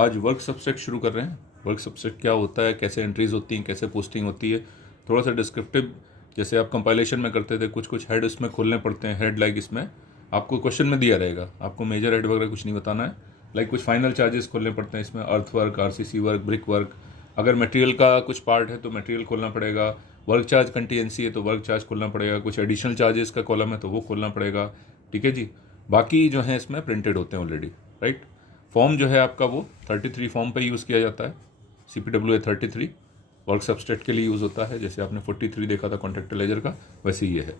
आज work subject शुरू कर रहे हैं। वर्क सब्जेक्ट क्या होता है, कैसे एंट्रीज होती हैं, कैसे पोस्टिंग होती है, थोड़ा सा डिस्क्रिप्टिव। जैसे आप कंपाइलेशन में करते थे, कुछ कुछ हेड इसमें खोलने पड़ते हैं। हेड लाइक इसमें आपको क्वेश्चन में दिया रहेगा, आपको मेजर हेड वगैरह कुछ नहीं बताना है। लाइक कुछ फाइनल चार्जेस खोलने पड़ते हैं इसमें, अर्थ work, RCC work, brick work. अगर मटेरियल का कुछ पार्ट है तो मटेरियल खोलना पड़ेगा। वर्क चार्ज कंटीजेंसी है तो वर्क चार्ज खोलना पड़ेगा। कुछ एडिशनल चार्जेस का कॉलम है तो वो खोलना पड़ेगा। ठीक है जी। बाकी जो है इसमें प्रिंटेड होते हैं ऑलरेडी, राइट। फॉर्म जो है आपका वो 33 फॉर्म पे यूज़ किया जाता है। CPWA 33 वर्क सब्सट्रेट के लिए यूज़ होता है। जैसे आपने 43 देखा था कॉन्ट्रैक्टर लेजर का, वैसे ही ये है।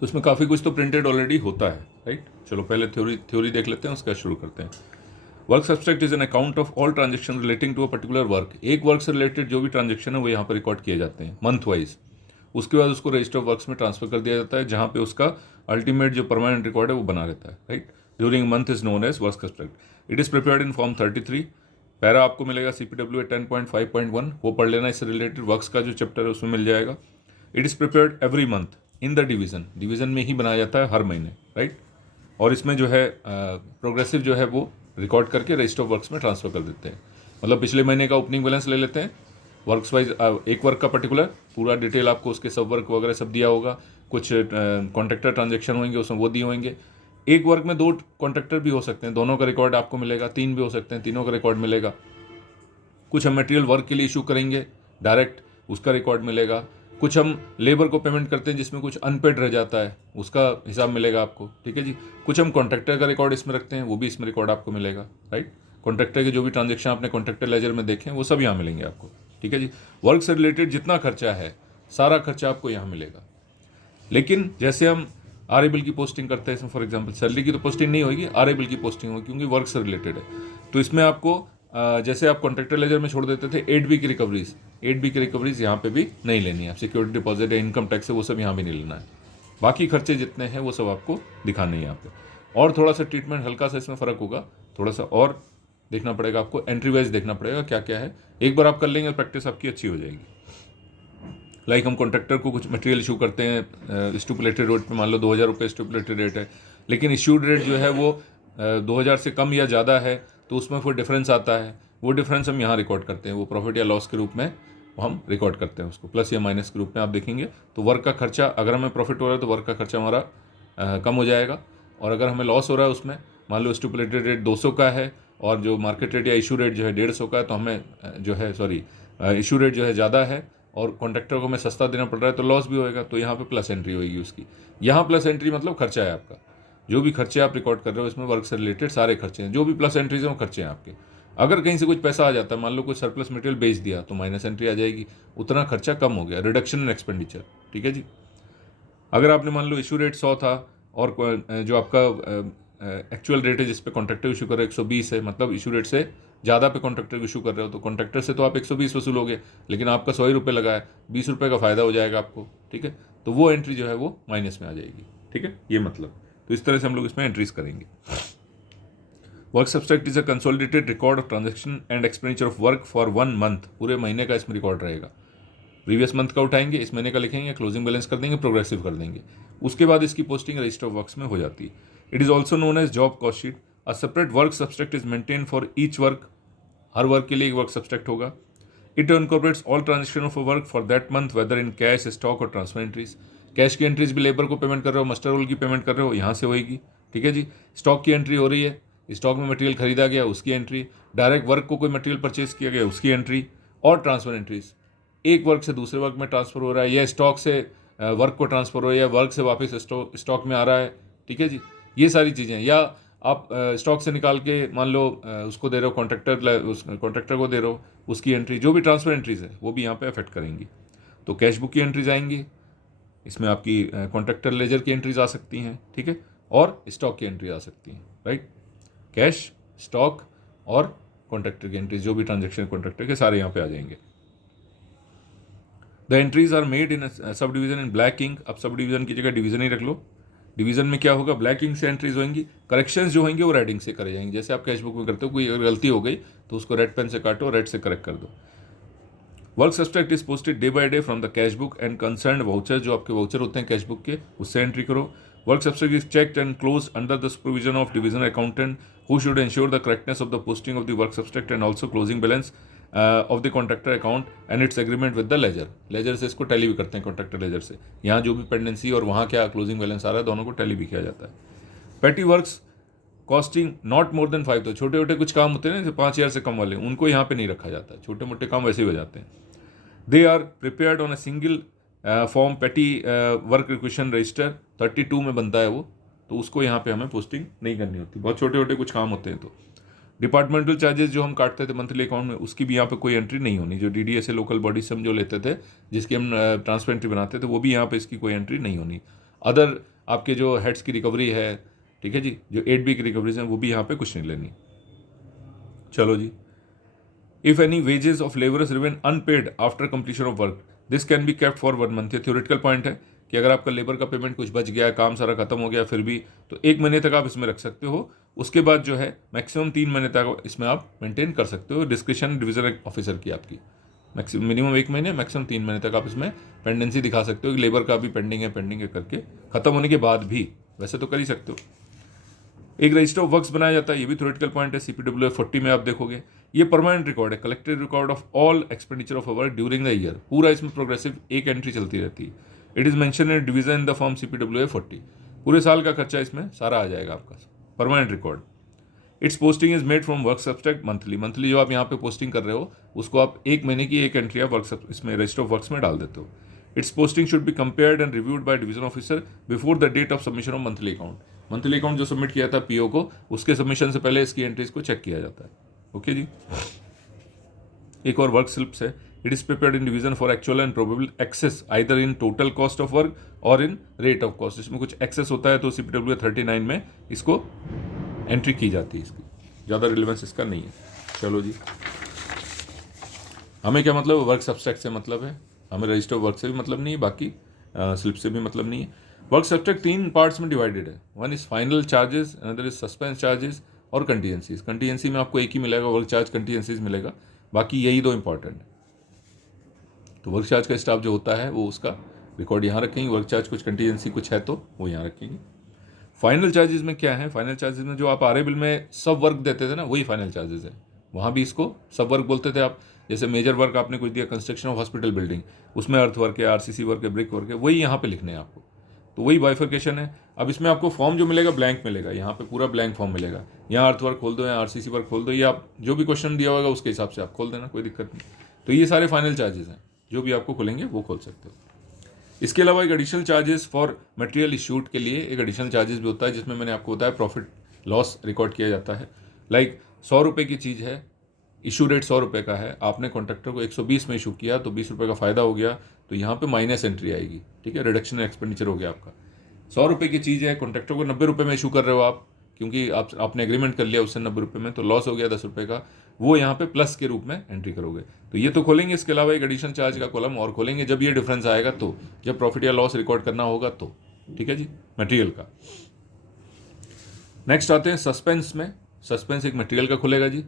तो उसमें काफ़ी कुछ तो प्रिंटेड ऑलरेडी होता है, राइट। चलो पहले थ्योरी देख लेते हैं, उसका शुरू करते हैं। Work subtract is an account of all transaction relating to a particular work. एक वर्क से रिलेटेड जो भी ट्रांजेक्शन है वो यहाँ पर रिकॉर्ड किए जाते हैं मंथ वाइज। उसके बाद उसको रजिस्टर ऑफ वर्क्स में ट्रांसफर कर दिया जाता है, जहाँ पे उसका अल्टीमेट जो परमानेंट रिकॉर्ड है वो बना रहता है, right. During month is known as work subtract. It is prepared in form 33। Para आपको मिलेगा CPWA 10.5.1, वो पढ़ लेना। इससे रिलेटेड वर्क्स का जो चैप्टर है उसमें मिल जाएगा। It is prepared every month in the division. Division में ही बनाया जाता है हर महीने, राइट। और इसमें जो है प्रोग्रेसिव जो है वो रिकॉर्ड करके रजिस्टर ऑफ वर्क्स में ट्रांसफर कर देते हैं। मतलब पिछले महीने का ओपनिंग बैलेंस ले लेते हैं, वर्क्स वाइज एक वर्क का पर्टिकुलर पूरा डिटेल आपको उसके सब वर्क वगैरह सब दिया होगा। कुछ कॉन्ट्रैक्टर ट्रांजेक्शन होंगे उसमें वो दिए होंगे। एक वर्क में 2 कॉन्ट्रैक्टर भी हो सकते हैं, दोनों का रिकॉर्ड आपको मिलेगा। 3 भी हो सकते हैं, तीनों का रिकॉर्ड मिलेगा। कुछ हम मटेरियल वर्क के लिए इशू करेंगे डायरेक्ट, उसका रिकॉर्ड मिलेगा। कुछ हम लेबर को पेमेंट करते हैं जिसमें कुछ अनपेड रह जाता है, उसका हिसाब मिलेगा आपको। ठीक है जी। कुछ हम कॉन्ट्रैक्टर का रिकॉर्ड इसमें रखते हैं, वो भी इसमें रिकॉर्ड आपको मिलेगा, राइट। कॉन्ट्रैक्टर के जो भी ट्रांजेक्शन आपने कॉन्ट्रैक्टर लेजर में देखे हैं वो सब यहाँ मिलेंगे आपको। ठीक है जी। वर्क से रिलेटेड जितना खर्चा है सारा खर्चा आपको यहाँ मिलेगा। लेकिन जैसे हम आर बिल की पोस्टिंग करते हैं, फॉर एग्जांपल सैलरी की तो पोस्टिंग नहीं होगी, आर बिल की पोस्टिंग होगी, क्योंकि वर्क से रिलेटेड है। तो इसमें आपको जैसे आप कॉन्ट्रैक्टर लेजर में छोड़ देते थे 8B की रिकवरीज, 8B की रिकवरीज यहाँ पे भी नहीं लेनी है। आप सिक्योरिटी डिपॉजिट है, इनकम टैक्स है, वो सब यहाँ भी नहीं लेना है। बाकी खर्चे जितने हैं वो सब आपको दिखाने हैं यहाँ पे। और थोड़ा सा ट्रीटमेंट हल्का सा इसमें फ़र्क होगा, थोड़ा सा और देखना पड़ेगा आपको, एंट्री वाइज देखना पड़ेगा क्या क्या है। एक बार आप कर लेंगे प्रैक्टिस आपकी अच्छी हो जाएगी। लाइक हम कॉन्ट्रैक्टर को कुछ मटेरियल इशू करते हैं स्टिपुलेटेड रेट पे, मान लो 2000 रुपये स्टिपुलेटेड रेट है, लेकिन इश्यूड रेट जो है वो 2000 से कम या ज़्यादा है, तो उसमें कोई डिफरेंस आता है। वो डिफरेंस हम यहाँ रिकॉर्ड करते हैं, वो प्रॉफिट या लॉस के रूप में हम रिकॉर्ड करते हैं उसको, प्लस या माइनस के रूप में आप देखेंगे। तो वर्क का खर्चा, अगर हमें प्रॉफिट हो रहा है तो वर्क का खर्चा हमारा कम हो जाएगा, और अगर हमें लॉस हो रहा है उसमें, मान लो स्टिपुलेटेड रेट 200 का है और जो मार्केट रेट या इशू रेट जो है 150 का है, तो हमें जो है इशू रेट जो है ज़्यादा है और कॉन्ट्रैक्टर को हमें सस्ता देना पड़ रहा है, तो लॉस भी होएगा। तो यहाँ पे प्लस एंट्री होगी उसकी। यहाँ प्लस एंट्री मतलब खर्चा है आपका, जो भी खर्चे आप रिकॉर्ड कर रहे हो इसमें वर्क से रिलेटेड सारे खर्चे हैं। जो भी प्लस एंट्रीज हैं वो खर्चे हैं आपके। अगर कहीं से कुछ पैसा आ जाता है, मान लो कोई सरप्लस मटेरियल बेच दिया, तो माइनस एंट्री आ जाएगी, उतना खर्चा कम हो गया, रिडक्शन इन एक्सपेंडिचर। ठीक है जी। अगर आपने मान लो इशू रेट 100 था और जो आपका एक्चुअल रेट है जिस पे कॉन्ट्रैक्टर इशू कर रहे हो 120 है, मतलब इशू रेट से ज़्यादा पे कॉन्ट्रैक्टर इशू कर रहे हो, तो कॉन्ट्रैक्टर से तो आप 120 वसूलोगे, लेकिन आपका 100 ही रुपये लगा है, 20 रुपये का फ़ायदा हो जाएगा आपको। ठीक है। तो वो एंट्री जो है वो माइनस में आ जाएगी। ठीक है, ये मतलब। तो इस तरह से हम लोग इसमें एंट्रीज करेंगे। Work subtract is a consolidated record of transaction and expenditure of work for 1 month. पूरे महीने का इसमें रिकॉर्ड रहेगा। प्रीवियस मंथ का उठाएंगे, इस महीने का लिखेंगे, क्लोजिंग बैलेंस कर देंगे, प्रोग्रेसिव कर देंगे। उसके बाद इसकी पोस्टिंग रजिस्टर ऑफ वर्क्स में हो जाती है। It is also known as job cost sheet. A separate work subtract is maintain for each work. हर वर्क के लिए एक वर्क सब्सट्रैक्ट होगा। It incorporates all transaction of a work for that month, whether in cash, stock और transfer entries. Cash की entries भी labour को payment कर रहे हो, मस्टर रोल की पेमेंट कर रहे हो, यहाँ से होएगी। ठीक है जी। स्टॉक की एंट्री हो रही है, स्टॉक में मटेरियल खरीदा गया उसकी एंट्री, डायरेक्ट वर्क को कोई मटेरियल परचेज किया गया उसकी एंट्री, और ट्रांसफर एंट्रीज, एक वर्क से दूसरे वर्क में ट्रांसफर हो रहा है, या स्टॉक से वर्क को ट्रांसफर हो रहा है, या वर्क से वापस स्टॉक में आ रहा है। ठीक है जी। ये सारी चीज़ें, या आप स्टॉक से निकाल के मान लो उसको दे रहे हो, कॉन्ट्रैक्टर को दे रहे हो, उसकी एंट्री, जो भी ट्रांसफर एंट्रीज है वो भी यहाँ पे अफेक्ट करेंगी। तो कैश बुक की एंट्रीज आएंगी, इसमें आपकी कॉन्ट्रैक्टर लेजर की एंट्रीज आ सकती हैं। ठीक है। और स्टॉक की एंट्री आ सकती हैं, राइट। कैश, स्टॉक और कॉन्ट्रैक्टर की एंट्रीज, जो भी ट्रांजेक्शन कॉन्ट्रैक्टर के, सारे यहाँ पे आ जाएंगे। The entries are made in subdivision in black ink. अब सब डिवीजन की जगह डिवीजन ही रख लो। डिवीजन में क्या होगा, ब्लैक इंक से एंट्रीज होंगी। करेक्शंस जो होंगे वो रेड इंक से करे जाएंगे। जैसे आप कैश बुक में करते हो, कोई अगर गलती हो गई तो उसको रेड पेन से काटो, रेड से करेक्ट कर दो। Work subtract is posted day by day from the cash book and concern voucher. जो आपके वाउचर होते हैं कैश बुक के, उससे एंट्री करो। Work subtract is checked and close under the supervision of divisional accountant. Who should ensure the correctness of the posting of the work subtract and also closing balance of the contractor account and its agreement with the ledger. Ledger से इसको tally भी करते हैं, contractor laser से, यहाँ जो भी pendency और वहाँ क्या क्लोजिंग बैलेंस आ रहा है दोनों को टैली भी किया जाता है। पेटी works costing not more than 5, तो छोटे छोटे कुछ काम होते हैं ना 5,000 से कम वाले, उनको यहाँ पे नहीं रखा जाता, छोटे मोटे काम वैसे ही हो जाते हैं। They are prepared on a single form petty work requisition register, 32 में बनता है वो, तो उसको यहाँ पे हमें पोस्टिंग नहीं करनी होती, बहुत छोटे छोटे कुछ काम होते हैं। तो डिपार्टमेंटल चार्जेस जो हम काटते थे मंथली अकाउंट में, उसकी भी यहाँ पे कोई एंट्री नहीं होनी। जो DDA से लोकल बॉडी से हम जो लेते थे, जिसकी हम ट्रांसफर एंट्री बनाते थे, वो भी यहाँ पे इसकी कोई एंट्री नहीं होनी। अदर आपके जो हेड्स की रिकवरी है, ठीक है जी, जो 8B की रिकवरीज हैं, वो भी यहाँ पे कुछ नहीं लेनी। चलो जी, if any wages of labourers remain unpaid after completion of work this can be kept for 1 month. ये थ्योरेटिकल पॉइंट है कि अगर आपका लेबर का पेमेंट कुछ बच गया, काम सारा खत्म हो गया, फिर भी तो 1 महीने तक आप इसमें रख सकते हो। उसके बाद जो है मैक्सिमम 3 महीने तक इसमें आप मेंटेन कर सकते हो। डिस्क्रिप्शन डिवीजन ऑफिसर की आपकी मैक्सिमम मिनिमम 1 महीने, मैक्सिमम 3 महीने तक आप इसमें पेंडेंसी दिखा सकते हो कि लेबर का भी पेंडिंग है करके, खत्म होने के बाद भी वैसे तो कर ही सकते हो। एक रजिस्टर ऑफ वर्क्स बनाया जाता है, ये भी थ्योरेटिकल पॉइंट है, CPWF 40 में आप देखोगे। ये परमानेंट रिकॉर्ड है, collected record of all expenditure of work during the year, पूरा इसमें प्रोग्रेसिव एक एंट्री चलती रहती है। It is mention in division in the form CPWF 40, पूरे साल का खर्चा इसमें सारा आ जाएगा आपका, permanent record. It's posting is made from work subtract monthly, monthly जो आप यहाँ पे पोस्टिंग कर रहे हो उसको आप 1 महीने की एक एंट्री आप वर्क इसमें रजिस्टर ऑफ वर्क्स में डाल देते हो। Its posting should be compared and reviewed by division officer before the date of submission of monthly account. Monthly account जो सबमिट किया था PO को, उसके सबमिशन से पहले इसकी एंट्रीज को चेक किया जाता है। ओके जी। एक और वर्क स्लिप्स है, it is prepared in division for actual and probable excess either in total cost of work और इन रेट ऑफ कॉस्ट। इसमें कुछ एक्सेस होता है तो CPWF 39 में इसको एंट्री की जाती है, इसकी ज़्यादा रिलेवेंस इसका नहीं है। चलो जी, हमें क्या मतलब वर्क सब्सट्रैक्ट से मतलब है, हमें रजिस्टर वर्क से भी मतलब नहीं है, बाकी स्लिप से भी मतलब नहीं है। वर्क सब्सट्रैक्ट 3 पार्ट्स में डिवाइडेड है, one is final charges, another is suspense charges और कंटीजेंसीज। कंटीजेंसी में आपको एक ही मिलेगा, वर्क चार्ज कंटीजेंसीज मिलेगा, बाकी यही 2 इंपॉर्टेंट है। तो वर्क चार्ज का स्टाफ जो होता है वो उसका रिकॉर्ड यहाँ रखेंगे, वर्क चार्ज कुछ कंटीजेंसी कुछ है तो वो यहाँ रखेंगे। फाइनल चार्जेस में क्या है, फाइनल चार्जेस में जो आप RA बिल में सब वर्क देते थे ना, वही फाइनल चार्जेस है। वहाँ भी इसको सब वर्क बोलते थे आप, जैसे मेजर वर्क आपने कुछ दिया, कंस्ट्रक्शन ऑफ हॉस्पिटल बिल्डिंग, उसमें अर्थ वर्क है, RCC वर्क है, ब्रिक वर्क है, वही यहाँ पे लिखने हैं आपको, तो वही बाइफर्केशन है। अब इसमें आपको फॉर्म जो मिलेगा ब्लैंक मिलेगा, यहाँ पे पूरा ब्लैंक फॉर्म मिलेगा, यहाँ अर्थ वर्क खोल दो, यहाँ RCC वर्क खोल दो, ये आप जो भी क्वेश्चन दिया होगा उसके हिसाब से आप खोल देना, कोई दिक्कत नहीं। तो ये सारे फाइनल चार्जेस हैं, जो भी आपको खुलेंगे वो खोल सकते हो। इसके अलावा एक additional charges for material issued के लिए एक एडिशनल चार्जेस भी होता है, जिसमें मैंने आपको बताया प्रॉफिट लॉस रिकॉर्ड किया जाता है। लाइक 100 रुपये की चीज़ है, इशू रेट 100 रुपये का है, आपने कॉन्ट्रैक्टर को 120 में इशू किया तो 20 रुपये का फ़ायदा हो गया, तो यहाँ पे माइनस एंट्री आएगी, ठीक है, रिडक्शन एक्सपेंडिचर हो गया आपका। 100 रुपये की चीज़ है, कॉन्ट्रैक्टर को 90 रुपये में इशू कर रहे हो आप, क्योंकि आपने एग्रीमेंट कर लिया उससे 90 रुपये में, तो लॉस हो गया 10 रुपये का, वो यहाँ पे प्लस के रूप में एंट्री करोगे। तो ये तो खोलेंगे, इसके अलावा एक एडिशनल चार्ज का कॉलम और खोलेंगे जब ये डिफरेंस आएगा, तो जब प्रॉफिट या लॉस रिकॉर्ड करना होगा तो, ठीक है जी, मटेरियल का। नेक्स्ट आते हैं सस्पेंस में। सस्पेंस एक मटेरियल का खुलेगा जी,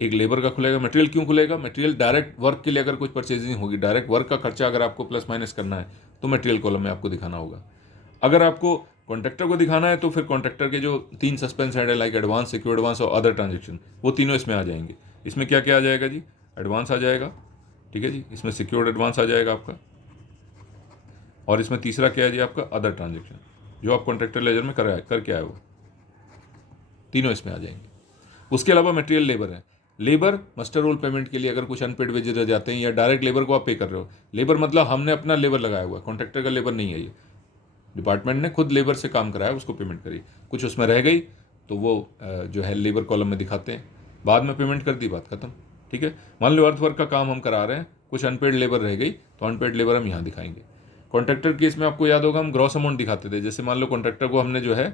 एक लेबर का खुलेगा। मटेरियल क्यों खुलेगा, मटेरियल डायरेक्ट वर्क के लिए अगर कुछ परचेजिंग होगी, डायरेक्ट वर्क का खर्चा अगर आपको प्लस माइनस करना है तो मटेरियल कॉलम में आपको दिखाना होगा। अगर आपको कॉन्ट्रैक्टर को दिखाना है तो फिर कॉन्ट्रैक्टर के जो 3 सस्पेंस हेड है, लाइक एडवांस, सिक्योर एडवांस और अदर ट्रांजेक्शन, वो तीनों इसमें आ जाएंगे। इसमें क्या क्या आ जाएगा जी, एडवांस आ जाएगा, ठीक है जी, इसमें सिक्योर्ड एडवांस आ जाएगा आपका, और इसमें तीसरा क्या है जी आपका अदर ट्रांजेक्शन, जो आप कॉन्ट्रैक्टर लेजर में करके आए हो, तीनों इसमें आ जाएंगे। उसके अलावा मटेरियल लेबर है, लेबर मस्टर रोल पेमेंट के लिए अगर कुछ अनपेड वेजेस रह जाते हैं या डायरेक्ट लेबर को आप पे कर रहे हो, लेबर मतलब हमने अपना लेबर लगाया हुआ है, कॉन्ट्रैक्टर का लेबर नहीं है, ये डिपार्टमेंट ने खुद लेबर से काम कराया, उसको पेमेंट करी, कुछ उसमें रह गई तो वो जो है लेबर कॉलम में दिखाते हैं, बाद में पेमेंट कर दी, बात खत्म, ठीक है। मान लो अर्थ वर्क का काम हम करा रहे हैं, कुछ अनपेड लेबर रह गई तो अनपेड लेबर हम यहाँ दिखाएंगे। कॉन्ट्रैक्टर केस में आपको याद होगा हम ग्रॉस अमाउंट दिखाते थे, जैसे मान लो कॉन्ट्रैक्टर को हमने जो है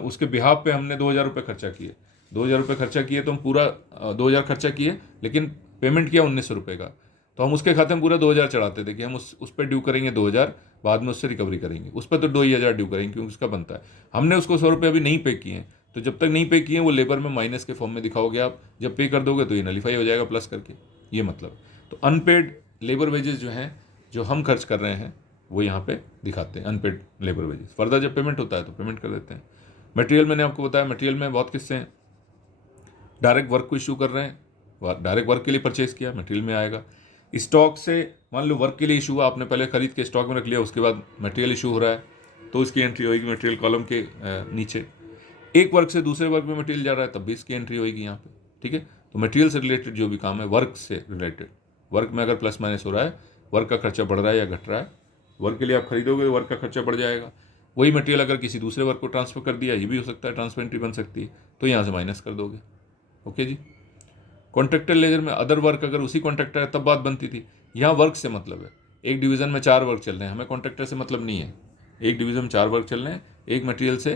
उसके बिहाफ पे हमने 2,000 रुपये खर्चा किए, 2,000 रुपये खर्चा किए तो हम पूरा 2,000 खर्चा किए, लेकिन पेमेंट किया 1,900 रुपये का, तो हम उसके खाते में पूरा 2,000 चढ़ाते थे कि हम उस पर ड्यू करेंगे 2,000, बाद में उससे रिकवरी करेंगे, उस पर तो 2,000 ड्यू करेंगे क्योंकि उसका बनता है। हमने उसको 100 रुपये अभी नहीं पे किए हैं, तो जब तक नहीं पे किए वो लेबर में माइनस के फॉर्म में दिखाओगे आप, जब पे कर दोगे तो ये नलीफाई हो जाएगा प्लस करके, ये मतलब। तो अनपेड लेबर वेजेस जो हैं, जो हम खर्च कर रहे हैं, वो यहाँ पे दिखाते हैं अनपेड लेबर वेजेस। फर्दर जब पेमेंट होता है तो पेमेंट कर देते हैं। मटेरियल मैंने आपको बताया, मटेरियल में बहुत किस्से हैं, डायरेक्ट वर्क को इशू कर रहे हैं, डायरेक्ट वर्क के लिए परचेज किया, मटेरियल में आएगा। स्टॉक से मान लो वर्क के लिए इशू हुआ, आपने पहले खरीद के स्टॉक में रख लिया, उसके बाद मटेरियल इशू हो रहा है तो इसकी एंट्री होगी मटेरियल कॉलम के नीचे। एक वर्क से दूसरे वर्क में मटेरियल जा रहा है तब भी इसकी एंट्री होगी यहाँ पे, ठीक है। तो मटेरियल से रिलेटेड जो भी काम है, वर्क से रिलेटेड, वर्क में अगर प्लस माइनस हो रहा है, वर्क का खर्चा बढ़ रहा है या घट रहा है, वर्क के लिए आप खरीदोगे तो वर्क का खर्चा बढ़ जाएगा। वही मटेरियल अगर किसी दूसरे वर्क को ट्रांसफर कर दिया, ये भी हो सकता है, ट्रांसफर एंट्री बन सकती है, तो यहाँ से माइनस कर दोगे। ओके जी। कॉन्ट्रैक्टर लेजर में अदर वर्क अगर उसी कॉन्ट्रैक्टर है तब बात बनती थी, यहाँ वर्क से मतलब है। एक डिवीज़न में 4 वर्क चल रहे हैं, हमें कॉन्ट्रैक्टर से मतलब नहीं है। एक डिवीज़न में 4 वर्क चल रहे हैं, एक मटेरियल से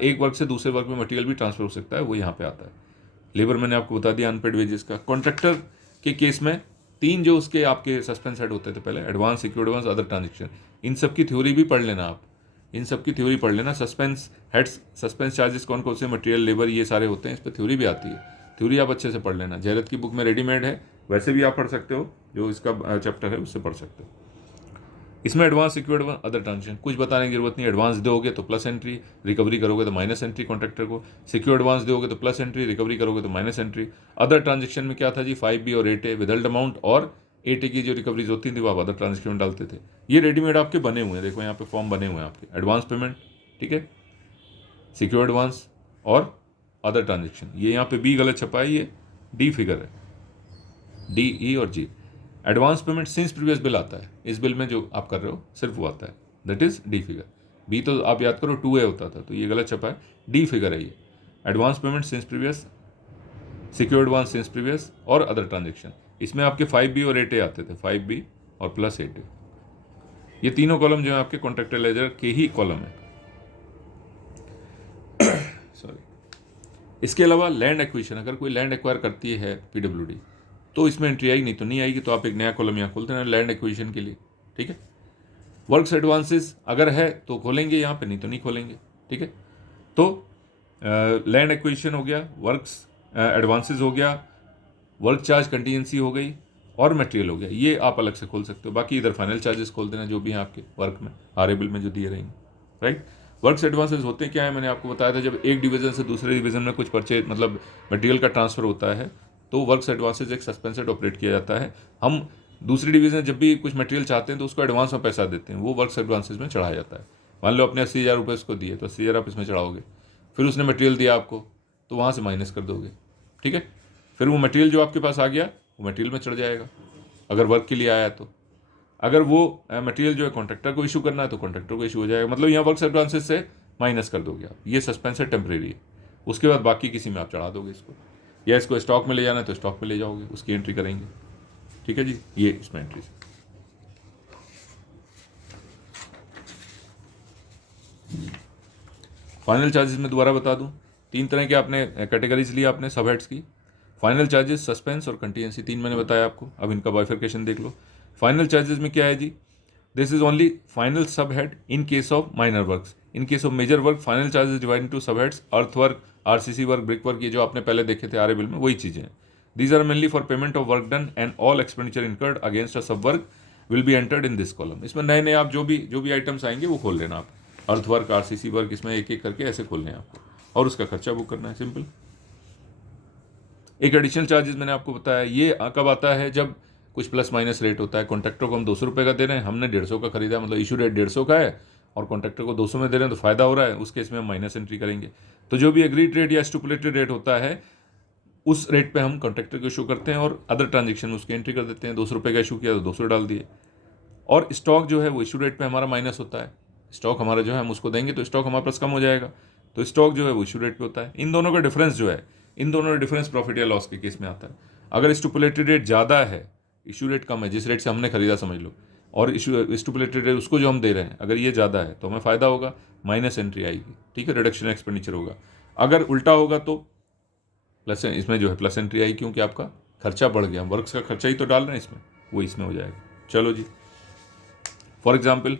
एक वर्क से दूसरे वर्क में मटेरियल भी ट्रांसफर हो सकता है, वो यहाँ पे आता है। लेबर मैंने आपको बता दिया अनपेड वेजेस का। कॉन्ट्रैक्टर के केस में 3 जो उसके आपके सस्पेंस हेड होते थे पहले, advance, secure advance, other transaction, इन सब की थ्योरी भी पढ़ लेना आप, इन सब की थ्योरी पढ़ लेना। सस्पेंस हेड्स, सस्पेंस चार्जेस कौन कौन से, मटेरियल, लेबर, ये सारे होते हैं, इस पर थ्योरी भी आती है। थ्योरी आप अच्छे से पढ़ लेना, जयरत की बुक में रेडीमेड है, वैसे भी आप पढ़ सकते हो, जो इसका चैप्टर है उससे पढ़ सकते हो। इसमें advance, secure advance, other transaction कुछ बताने की जरूरत नहीं। एडवांस दोगे तो प्लस एंट्री, रिकवरी करोगे तो माइनस एंट्री कॉन्ट्रैक्टर को। सिक्योर एडवांस दोगे तो प्लस एंट्री, रिकवरी करोगे तो माइनस एंट्री। अदर ट्रांजेक्शन में क्या था जी, 5B और 8A विदल्ड अमाउंट, और 8A की जो रिकवरीज होती थी वो आप अदर ट्रांजेक्शन में डालते थे। ये रेडीमेड आपके बने हुए हैं, देखो यहाँ पे फॉर्म बने हुए हैं आपके। एडवांस पेमेंट, ठीक है, सिक्योर एडवांस और अदर ट्रांजेक्शन। ये यहाँ पे B गलत छपा है, ये D फिगर है, D, E और G। Advance payment since previous bill आता है, इस बिल में जो आप कर रहे हो सिर्फ वो आता है, that is D figure. B तो आप याद करो 2A होता था, तो ये गलत छपा है, D फिगर है ये। Advance payment since previous, secure advance since previous और अदर ट्रांजेक्शन। इसमें आपके 5B और 8A आते थे, 5B और प्लस 8A। ये तीनों कॉलम जो है आपके कॉन्ट्रैक्टर लेजर के ही कॉलम है। सॉरी। इसके अलावा लैंड एक्विजिशन, अगर कोई लैंड एक्वायर करती है PWD तो इसमें एंट्री आएगी, नहीं तो नहीं आएगी। तो आप एक नया कॉलम यहाँ खोलते हैं लैंड एक्विजिशन के लिए, ठीक है। वर्क्स एडवांसेस अगर है तो खोलेंगे यहाँ पे, नहीं तो नहीं खोलेंगे, ठीक है। तो लैंड एक्विजिशन हो गया, वर्क्स एडवांसेस हो गया, वर्क चार्ज कंटीजेंसी हो गई और मटेरियल हो गया, ये आप अलग से खोल सकते हो। बाकी इधर फाइनल चार्जेस खोल देना जो भी हैं आपके वर्क में, आरेबल में जो दिए रहेंगे, राइट। वर्क्स एडवांसेस होते क्या है, मैंने आपको बताया था, जब एक डिवीजन से दूसरे डिवीजन में कुछ परचेज मतलब मटेरियल का ट्रांसफर होता है तो वर्क्स एडवांसेज एक सस्पेंसेड ऑपरेट किया जाता है। हम दूसरी डिवीजन जब भी कुछ मटेरियल चाहते हैं तो उसको एडवांस में पैसा देते हैं, वो वर्क्स एडवांसेज में चढ़ाया जाता है। मान लो अपने 80,000 रुपये उसको दिए तो 80,000 आप इसमें चढ़ाओगे, फिर उसने मटेरियल दिया आपको तो वहाँ से माइनस कर दोगे, ठीक है। फिर वो मटेरियल जो आपके पास आ गया वो मटेरियल में चढ़ जाएगा अगर वर्क के लिए आया तो। अगर वो मटेरियल जो है कॉन्ट्रैक्टर को इशू करना है तो कॉन्ट्रैक्टर को इशू हो जाएगा, मतलब यहाँ वर्क्स एडवांसेज से माइनस कर दोगे आप। ये सस्पेंस है, टेम्परेरी है। उसके बाद बाकी किसी में आप चढ़ा दोगे इसको, या इसको स्टॉक में ले जाना है तो स्टॉक में ले जाओगे, उसकी एंट्री करेंगे, ठीक है जी। ये इसमें एंट्री। फाइनल चार्जेस में दोबारा बता दूं, 3 तरह के आपने कैटेगरीज ली आपने सब हेड्स की। फाइनल चार्जेस, सस्पेंस और कंटीजेंसी, 3 मैंने बताया आपको। अब इनका बाइफर्केशन देख लो। फाइनल चार्जेस में क्या है जी, this is only final sub head in case of minor works. In case of major work final charges divide into sub heads, earth work, RCC work, brick work, ये जो आपने पहले देखे थे आरए बिल में, वही चीज़ें हैं। These are mainly for payment of work done and all expenditure incurred against a sub work will be entered in this column. इसमें नए नए आप जो भी आइटम्स आएंगे वो खोल लेना आप, अर्थ वर्क, RCC वर्क, इसमें एक एक करके ऐसे खोलने हैं आपको, और उसका खर्चा बुक करना है, सिंपल। एक एडिशनल चार्जेस मैंने आपको बताया, ये कब आता है, जब कुछ प्लस माइनस रेट होता है। कॉन्ट्रैक्टर को हम 200 रुपये का दे रहे हैं, हमने 150 का खरीदा, मतलब इशू रेट 150 का है और कॉन्ट्रैक्टर को 200 में दे रहे हैं तो फायदा हो रहा है, उस केस में हम माइनस एंट्री करेंगे। तो जो भी एग्रीड रेट या स्टुपुलेटेड रेट होता है उस रेट पे हम कॉन्ट्रैक्टर को इशू करते हैं और अदर ट्रांजेक्शन में उसकी एंट्री कर देते हैं। 200 रुपये का इशू किया तो 200 डाल दिए। और स्टॉक जो है वो इशू रेट पे हमारा माइनस होता है, स्टॉक हमारा जो है हम उसको देंगे तो स्टॉक हमारे पास कम हो जाएगा, तो स्टॉक जो है वो इशू रेट पे होता है। इन दोनों का डिफरेंस जो है, इन दोनों का डिफरेंस प्रॉफिट या लॉस के केस में आता है। अगर स्टुपुलेटेड रेट ज़्यादा है, इशू रेट कम है, जिस रेट से हमने खरीदा समझ लो, और इशू स्टुपुलेटेड रेट उसको जो हम दे रहे हैं अगर ये ज़्यादा है तो हमें फ़ायदा होगा, माइनस एंट्री आएगी, ठीक है, रिडक्शन एक्सपेंडिचर होगा। अगर उल्टा होगा तो प्लस, इसमें जो है प्लस एंट्री आई, क्योंकि आपका खर्चा बढ़ गया, वर्क्स का खर्चा ही तो डाल रहे हैं इसमें, वो इसमें हो जाएगा। चलो जी, फॉर एग्जाम्पल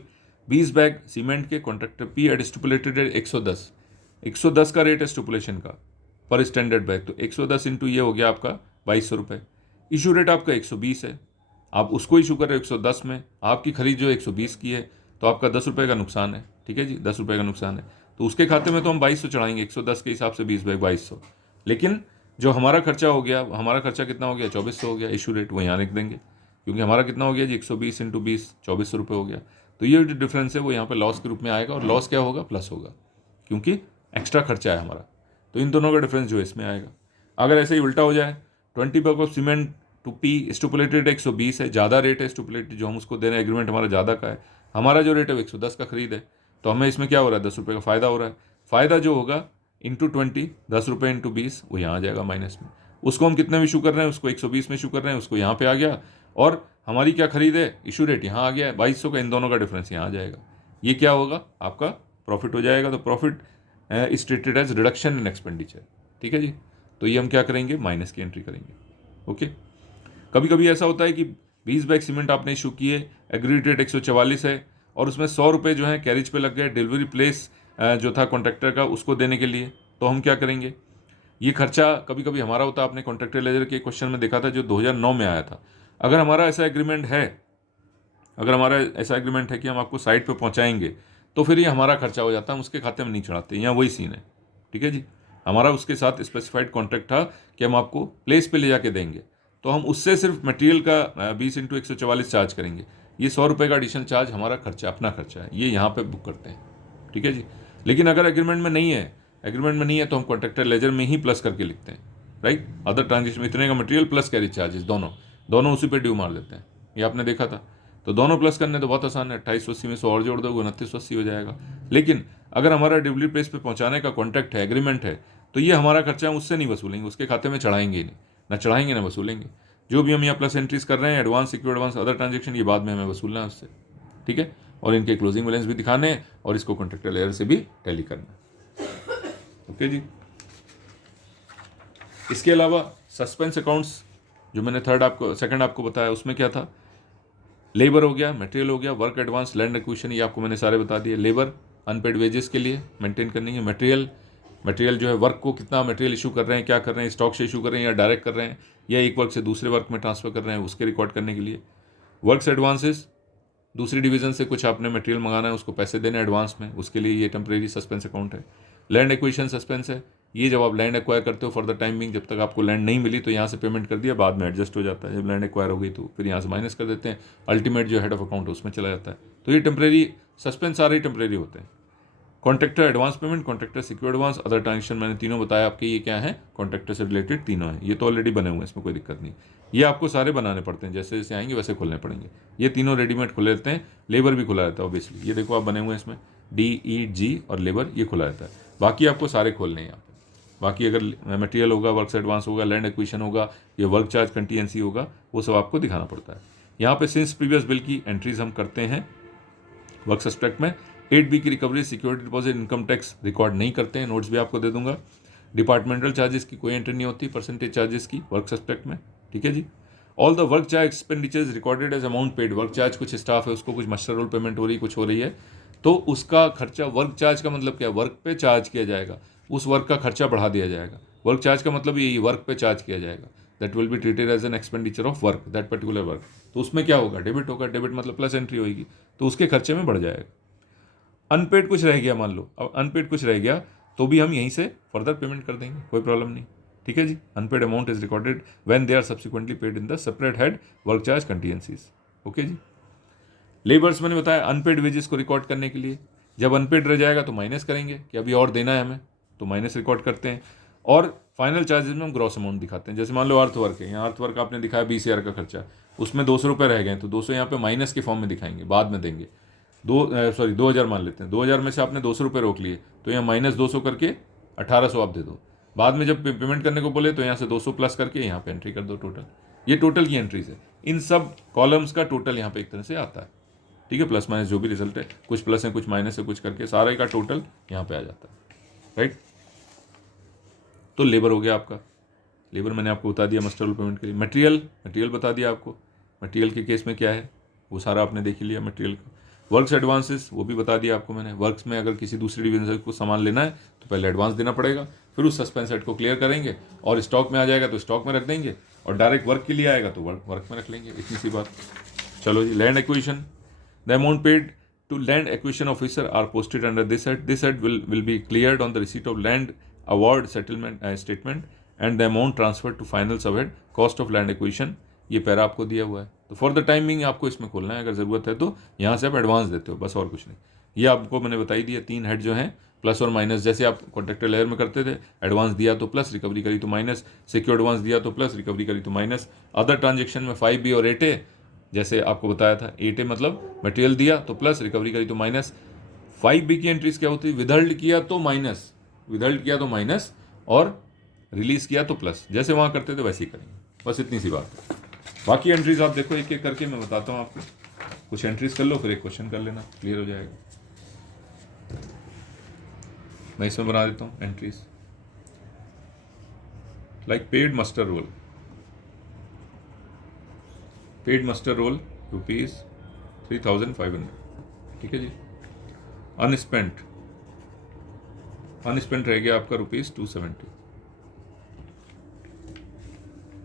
20 बैग सीमेंट के कॉन्ट्रैक्टर P एट स्टुपुलेटेड रेट 110 का रेट है स्टुपुलेशन का पर स्टैंडर्ड बैग, तो 110 इंटू ये हो गया आपका 2200 रुपये। इशू रेट आपका 120 है, आप उसको इशू कर रहे हो 110 में, आपकी खरीद जो 120 की है, तो आपका 10 रुपये का नुकसान है, ठीक है जी, 10 रुपये का नुकसान है। तो उसके खाते में तो हम 2200 चढ़ाएंगे, 110 के हिसाब से 20 बैग 2200। लेकिन जो हमारा खर्चा हो गया, हमारा खर्चा कितना हो गया, 2400 हो गया, इशू रेट वो यहाँ लिख देंगे, क्योंकि हमारा कितना हो गया जी, 120 इंटू 20, 2400 रुपये हो गया। तो ये जो डिफरेंस है वो यहाँ पे लॉस के रूप में आएगा, और लॉस क्या होगा, प्लस होगा, क्योंकि एक्स्ट्रा खर्चा है हमारा। तो इन दोनों का डिफरेंस जो है इसमें आएगा। अगर ऐसे ही उल्टा हो जाए, 20 bag of cement to P, stipulated 120 है, ज़्यादा रेट है स्टुपुलेटेड जो हम उसको दे रहे हैं, एग्रीमेंट हमारा ज़्यादा का है, हमारा जो रेट है वो 110 का खरीद है, तो हमें इसमें क्या हो रहा है, 10 रुपये का फ़ायदा हो रहा है। फ़ायदा जो होगा इंटू 20, 10 रुपये इंटू 20, वो यहाँ आ जाएगा माइनस में। उसको हम कितने में इशू कर रहे हैं, उसको 120 में इशू कर रहे हैं, उसको यहाँ पे आ गया, और हमारी क्या खरीद है, इशू रेट यहाँ आ गया है 2200 का, इन दोनों का डिफरेंस यहाँ आ जाएगा। ये क्या होगा, आपका प्रॉफिट हो जाएगा। तो profit is treated as reduction in expenditure, ठीक है जी। तो ये हम क्या करेंगे, माइनस की एंट्री करेंगे। ओके, कभी कभी ऐसा होता है कि 20 बैग सीमेंट आपने इशू किए, एग्रीड रेट 144 है, और उसमें 100 रुपये जो है कैरेज पे लग गए, डिलीवरी प्लेस जो था कॉन्ट्रैक्टर का उसको देने के लिए। तो हम क्या करेंगे, ये खर्चा कभी कभी हमारा होता है, आपने कॉन्ट्रैक्टर लेजर के क्वेश्चन में देखा था जो 2009 में आया था। अगर हमारा ऐसा एग्रीमेंट है, अगर हमारा ऐसा एग्रीमेंट है कि हम आपको साइट पे पहुंचाएंगे, तो फिर ये हमारा खर्चा हो जाता है, हम उसके खाते में नहीं चढ़ाते। यहाँ वही सीन है, ठीक है जी। हमारा उसके साथ स्पेसिफाइड कॉन्ट्रैक्ट था कि हम आपको प्लेस पे ले जाके देंगे, तो हम उससे सिर्फ मटेरियल का 20 इंटू 144 चार्ज करेंगे। ये 100 रुपये का एडिशनल चार्ज हमारा खर्चा, अपना खर्चा है, ये यहाँ पे बुक करते हैं, ठीक है जी। लेकिन अगर एग्रीमेंट में नहीं है, एग्रीमेंट में नहीं है, तो हम कॉन्ट्रैक्टर लेजर में ही प्लस करके लिखते हैं, राइट। अदर ट्रांजेक्शन में इतने का मटेरियल प्लस कैरेज चार्जेस, दोनों दोनों उसी पे ड्यू मार देते हैं, ये आपने देखा था। तो दोनों प्लस करने तो बहुत आसान है, 2880 में 100 और जोड़ दोगे 2980 हो जाएगा। लेकिन अगर हमारा डिलीवरी प्लेस पे पहुंचाने का कॉन्ट्रैक्ट है, एग्रीमेंट है, तो ये हमारा खर्चा हम उससे नहीं वसूलेंगे, उसके खाते में चढ़ाएंगे ही नहीं, ना चढ़ाएंगे ना वसूलेंगे। जो भी हम यहाँ प्लस एंट्रीज कर रहे हैं, advance, secure advance, other transaction, ये बाद में हमें वसूलना है उससे, ठीक है। और इनके क्लोजिंग बैलेंस भी दिखाने हैं, और इसको कॉन्ट्रैक्टर लेयर से भी टैली करना है, ओके जी। इसके अलावा सस्पेंस अकाउंट्स जो मैंने सेकंड आपको बताया, उसमें क्या था, लेबर हो गया, मटेरियल हो गया, वर्क एडवांस, लैंड एक्विजिशन, ये आपको मैंने सारे बता दिए। लेबर अनपेड वेजेस के लिए मेंटेन करनी है, मटेरियल जो है, वर्क को कितना मटेरियल इशू कर रहे हैं, क्या कर रहे हैं, स्टॉक से इशू कर रहे हैं या डायरेक्ट कर रहे हैं, या एक वर्क से दूसरे वर्क में ट्रांसफर कर रहे हैं, उसके रिकॉर्ड करने के लिए। वर्क्स एडवांसेस, दूसरी डिवीजन से कुछ आपने मटेरियल मंगाना है, उसको पैसे देने एडवांस में, उसके लिए ये टेम्परेरी सस्पेंस अकाउंट है। लैंड एक्विजिशन सस्पेंस है, ये जब आप लैंड एक्वायर करते हो फॉर द टाइम बिंग, जब तक आपको लैंड नहीं मिली तो यहाँ से पेमेंट कर दिया, बाद में एडजस्ट हो जाता है, जब लैंड एक्वायर हो गई तो फिर यहाँ से माइनस कर देते हैं, अल्टीमेट जो हेड ऑफ अकाउंट है उसमें चला जाता है। तो ये टेम्परेरी सस्पेंस सारे टेम्परेरी होते हैं। Contractor advance payment, contractor secure advance, other transaction, मैंने तीनों बताया आपके, ये क्या है, कॉन्ट्रैक्टर से रिलेटेड तीनों हैं। ये तो ऑलरेडी बने हुए हैं, इसमें कोई दिक्कत नहीं। ये आपको सारे बनाने पड़ते हैं, जैसे जैसे आएंगे वैसे खोलने पड़ेंगे। ये तीनों रेडीमेड खुले रहते हैं, लेबर भी खुला रहता है ऑब्वियसली, ये देखो आप बने हुए हैं इसमें, DEG और लेबर, ये खुला रहता है। बाकी आपको सारे खोलने हैं यहाँ पे। बाकी अगर मटेरियल होगा, वर्क्स एडवांस होगा, लैंड एक्विजिशन होगा, ये वर्क चार्ज कंटीजेंसी होगा, वो सब आपको दिखाना पड़ता है। यहाँ पे सिंस प्रीवियस बिल की एंट्रीज हम करते हैं वर्क सस्पेक्ट में। 8B की recovery, security deposit, income tax record नहीं करते हैं, नोट्स भी आपको दे दूंगा। डिपार्टमेंटल चार्जेस की कोई एंट्री नहीं होती, परसेंटेज चार्जेस की वर्क सस्पेक्ट में, ठीक है जी। All the work charge expenditures recorded as amount paid, work charge कुछ स्टाफ है उसको कुछ मस्टर रोल पेमेंट हो रही, कुछ हो रही है, तो उसका खर्चा, वर्क चार्ज का मतलब क्या, वर्क पे चार्ज किया जाएगा, उस वर्क का खर्चा बढ़ा दिया जाएगा। वर्क चार्ज का मतलब ये वर्क पे चार्ज किया जाएगा, that will be treated as an expenditure of work, that particular work. तो उसमें क्या होगा, डेबिट होगा, डेबिट मतलब प्लस एंट्री होगी, तो उसके खर्चे में बढ़ जाएगा। अनपेड कुछ रह गया, मान लो अब अनपेड कुछ रह गया, तो भी हम यहीं से फर्दर पेमेंट कर देंगे, कोई प्रॉब्लम नहीं, ठीक है जी। Unpaid amount is recorded when they are subsequently paid in the separate head work charge contingencies, okay जी। लेबर्स मैंने बताया अनपेड वेजेस को रिकॉर्ड करने के लिए, जब अनपेड रह जाएगा तो माइनस करेंगे कि अभी और देना है हमें, तो माइनस रिकॉर्ड करते हैं। और फाइनल चार्जेस में हम ग्रॉस अमाउंट दिखाते हैं, जैसे मान लो अर्थ वर्क है, यहाँ अर्थ वर्क आपने दिखाया 20,000 का खर्चा, उसमें 200 रुपये रह गए, तो 200 यहाँ पे माइनस के फॉर्म में दिखाएंगे, बाद में देंगे। 2,000 मान लेते हैं, 2,000 में से आपने 200 रुपये रोक लिए, तो यहाँ -200 करके 1,800 आप दे दो। बाद में जब पेमेंट करने को बोले तो यहाँ से 200 प्लस करके यहाँ पे एंट्री कर दो टोटल। ये टोटल की एंट्रीज है, इन सब कॉलम्स का टोटल यहाँ पे एक तरह से आता है, ठीक है। प्लस माइनस जो भी रिजल्ट है, कुछ प्लस है कुछ माइनस है, कुछ करके सारे का टोटल यहाँ पे आ जाता है, राइट। तो लेबर हो गया आपका, लेबर मैंने आपको बता दिया मस्टर रोल पेमेंट के लिए। मटेरियल बता दिया आपको, मटेरियल के केस में क्या है वो सारा आपने देख लिया मटेरियल का। वर्क्स एडवांसेस वो भी बता दिया आपको मैंने, वर्क्स में अगर किसी दूसरी डिवीजन से को सामान लेना है तो पहले एडवांस देना पड़ेगा, फिर उस सस्पेंस सेट को क्लियर करेंगे, और स्टॉक में आ जाएगा तो स्टॉक में रख देंगे, और डायरेक्ट वर्क के लिए आएगा तो वर्क में रख लेंगे, इतनी सी बात। चलो जी, land acquisition, the amount paid to land acquisition officer are posted under this head. This head will be cleared on the receipt of land award settlement statement and the amount transfer to final subhead cost of land acquisition, ये para आपको दिया हुआ है। तो for the timing आपको इसमें खोलना है, अगर ज़रूरत है तो यहाँ से आप एडवांस देते हो, बस और कुछ नहीं। ये आपको मैंने बताई दिया, 3 हेड जो हैं प्लस और माइनस, जैसे आप कॉन्ट्रैक्टर लेयर में करते थे, एडवांस दिया तो प्लस, रिकवरी करी तो माइनस, सिक्योर एडवांस दिया तो प्लस, रिकवरी करी तो माइनस। अदर ट्रांजेक्शन में 5B और 8A, जैसे आपको बताया था 8A मतलब मटेरियल दिया तो प्लस, रिकवरी करी तो माइनस। 5B की एंट्रीज क्या होती है, विदहल्ड किया तो माइनस, विदहल्ड किया तो माइनस, और रिलीज किया तो प्लस, जैसे वहाँ करते थे वैसे ही करेंगे, बस इतनी सी बात है। बाकी एंट्रीज आप देखो एक एक करके, मैं बताता हूँ आपको। कुछ एंट्रीज कर लो, फिर एक क्वेश्चन कर लेना, क्लियर हो जाएगा। मैं इसमें बना देता हूँ entries, like paid muster roll, paid muster roll ₹3,500, ठीक है जी। अनस्पेंट, अनस्पेंट रह गया आपका ₹270।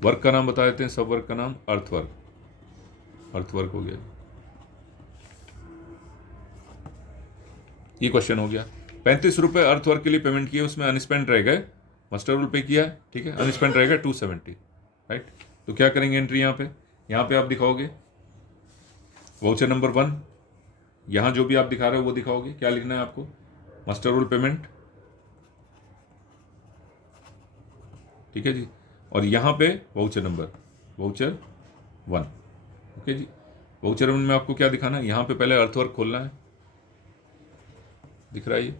वर्क का नाम बता देते हैं, सब वर्क का नाम अर्थवर्क, अर्थवर्क हो गया। ये क्वेश्चन हो गया। ₹35 अर्थवर्क के लिए पेमेंट किए, उसमें अनस्पेंट रह गए, मस्टर रोल पे किया है, ठीक है, अनस्पेंट रह गया 270, राइट। तो क्या करेंगे एंट्री यहाँ पे आप दिखाओगे वाउचर नंबर 1, यहाँ जो भी आप दिखा रहे हो वो दिखाओगे। क्या लिखना है आपको, मस्टर रोल पेमेंट, ठीक है जी, और यहाँ पे वाउचर नंबर, वाउचर 1, ओके जी। वाउचर 1 में आपको क्या दिखाना है, यहाँ पे पहले अर्थवर्क खोलना है, दिख रहा है ये,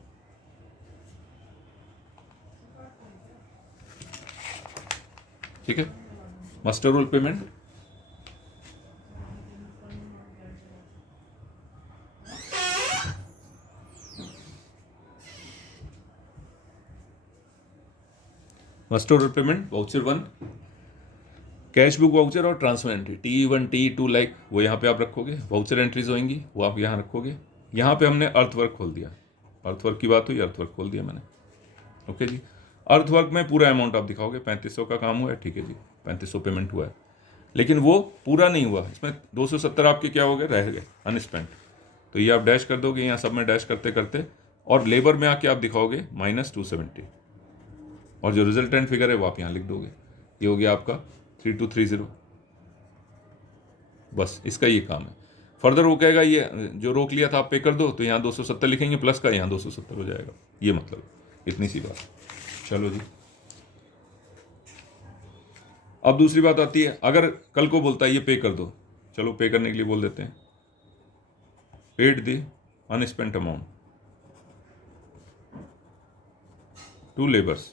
ठीक है। Muster roll payment, muster roll payment voucher 1, cash book voucher और transfer entry TE1 TE2 like वो यहाँ पे आप रखोगे, वाउचर एंट्रीज होंगी वो आप यहाँ रखोगे। यहाँ पे हमने अर्थवर्क खोल दिया, अर्थवर्क की बात हुई, अर्थवर्क खोल दिया मैंने, ओके जी। अर्थवर्क में पूरा अमाउंट आप दिखाओगे, 3500 का काम हुआ है, ठीक है जी, 3500 पेमेंट हुआ है, लेकिन वो पूरा नहीं हुआ, इसमें 270 आपके क्या हो गए, रह गए अनस्पेंट। तो ये आप डैश कर दोगे यहाँ सब में, डैश करते करते, और लेबर में आके आप दिखाओगे -270, और जो रिजल्टेंट फिगर है वो आप यहाँ लिख दोगे। ये हो गया आपका 3230, बस इसका ये काम है। फर्दर वो कहेगा ये जो रोक लिया था आप पे कर दो, तो यहाँ 270 लिखेंगे, प्लस का यहाँ 270 हो जाएगा, ये मतलब इतनी सी बात। चलो जी, अब दूसरी बात आती है, अगर कल को बोलता है ये पे कर दो, चलो पे करने के लिए बोल देते हैं, paid the unspent amount to labours,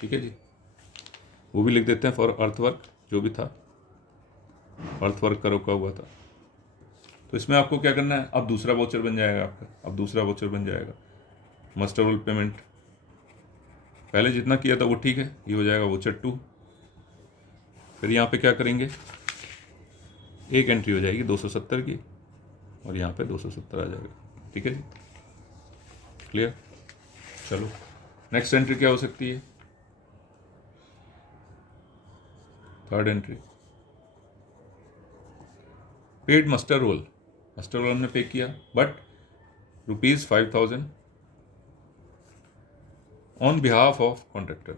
ठीक है जी, वो भी लिख देते हैं फॉर अर्थवर्क, जो भी था अर्थवर्क का रोका हुआ था। तो इसमें आपको क्या करना है, अब दूसरा वाउचर बन जाएगा आपका, अब दूसरा वाउचर बन जाएगा मस्टर रोल पेमेंट, पहले जितना किया था वो ठीक है, ये हो जाएगा वाउचर 2। फिर यहाँ पे क्या करेंगे, एक एंट्री हो जाएगी 270 की, और यहाँ पे 270 आ जाएगा, ठीक है जी, क्लियर। चलो नेक्स्ट एंट्री क्या हो सकती है, third entry, paid muster roll, muster roll हमने पे किया, but ₹5,000 on behalf of contractor,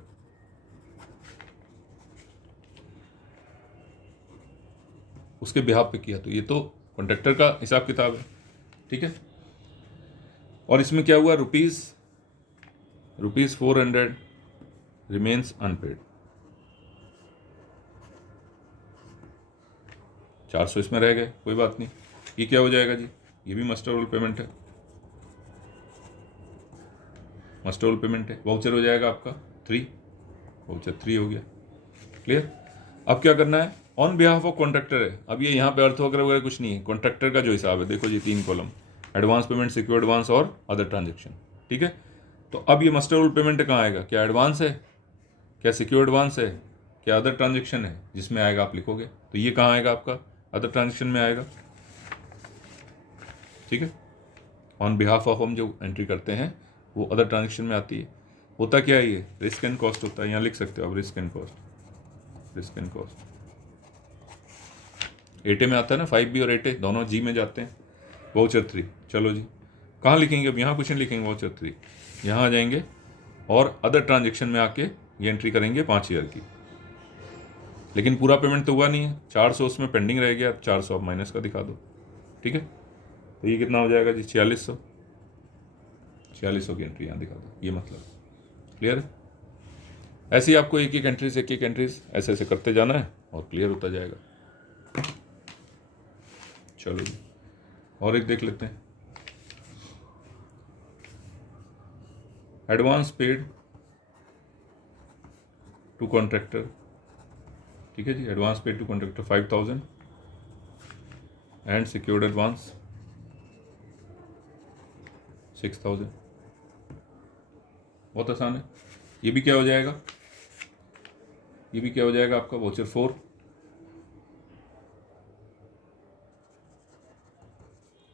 उसके बिहाफ पे किया, तो ये तो कॉन्ट्रैक्टर का हिसाब किताब है, ठीक है। और इसमें क्या हुआ, ₹400 रिमेन्स अनपेड, 400 इसमें रह गए, कोई बात नहीं। ये क्या हो जाएगा जी, ये भी मस्टर रोल पेमेंट है, मस्टर रोल पेमेंट है, वाउचर हो जाएगा आपका 3, वाउचर 3 हो गया, क्लियर। अब क्या करना है, ऑन बिहाफ ऑफ कॉन्ट्रैक्टर है, अब ये यहाँ पे अर्थ वगैरह वगैरह कुछ नहीं है, कॉन्ट्रैक्टर का जो हिसाब है, देखो जी 3 column, advance payment, secure advance और अदर ट्रांजेक्शन, ठीक है। तो अब ये मस्टर रोल पेमेंट कहाँ आएगा, क्या एडवांस है, क्या सिक्योर एडवांस है, क्या अदर ट्रांजेक्शन है, जिसमें आएगा आप लिखोगे। तो ये कहाँ आएगा आपका, अदर ट्रांजेक्शन में आएगा, ठीक है। ऑन बिहाफ ऑफ हम जो एंट्री करते हैं वो अदर ट्रांजेक्शन में आती है। होता क्या है, ये रिस्क एंड कॉस्ट होता है, यहाँ लिख सकते हो आप risk and cost, risk and cost 8A में आता है ना, 5B और 8A दोनों जी में जाते हैं। वाउचर 3, चलो जी कहाँ लिखेंगे, अब यहाँ क्वेश्चन लिखेंगे वाउचर 3, यहाँ आ जाएंगे और अदर ट्रांजेक्शन में आके ये एंट्री करेंगे 5 ईयर की। लेकिन पूरा पेमेंट तो हुआ नहीं है, 400 उसमें पेंडिंग रह गया, 400 आप माइनस का दिखा दो। ठीक है, तो ये कितना हो जाएगा जी? 4600। 4600 की एंट्री यहाँ दिखा दो, ये मतलब क्लियर है। ऐसे ही आपको एक एक एंट्रीज ऐसे ऐसे करते जाना है और क्लियर होता जाएगा। चलो जी, और एक देख लेते हैं। एडवांस पेड टू कॉन्ट्रैक्टर, ठीक है जी, advance paid to contractor 5000 and secured advance 6000। बहुत आसान है। ये भी क्या हो जाएगा? ये भी क्या हो जाएगा आपका? Voucher 4।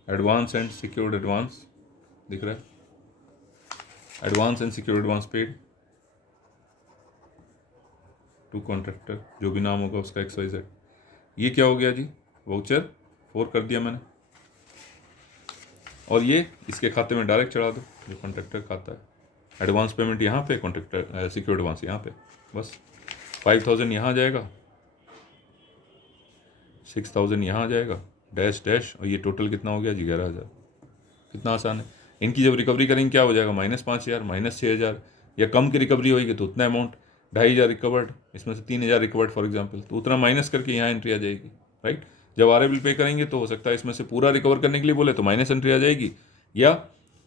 Advance and secured advance दिख रहा है, advance and secured advance paid to contractor, जो भी नाम होगा उसका XYZ। ये क्या हो गया जी? वाउचर 4 कर दिया मैंने, और ये इसके खाते में डायरेक्ट चढ़ा दो जो कॉन्ट्रैक्टर खाता है। एडवांस पेमेंट यहाँ पे, कॉन्ट्रैक्टर सिक्योर्ड एडवांस यहाँ पे, बस 5000 यहाँ आ जाएगा, 6000 यहाँ आ जाएगा, डैश डैश, और ये टोटल कितना हो गया जी? 11000। कितना आसान है। इनकी जब रिकवरी करेंगे क्या हो जाएगा? -5000, -6000, या कम की रिकवरी होगी तो उतना अमाउंट, 2500 रिकवर्ड, इसमें से 3000 रिकवर्ड फॉर एग्जांपल, तो उतना माइनस करके यहाँ एंट्री आ जाएगी, राइट। जब RABL पे करेंगे तो हो सकता है इसमें से पूरा रिकवर करने के लिए बोले तो माइनस एंट्री आ जाएगी, या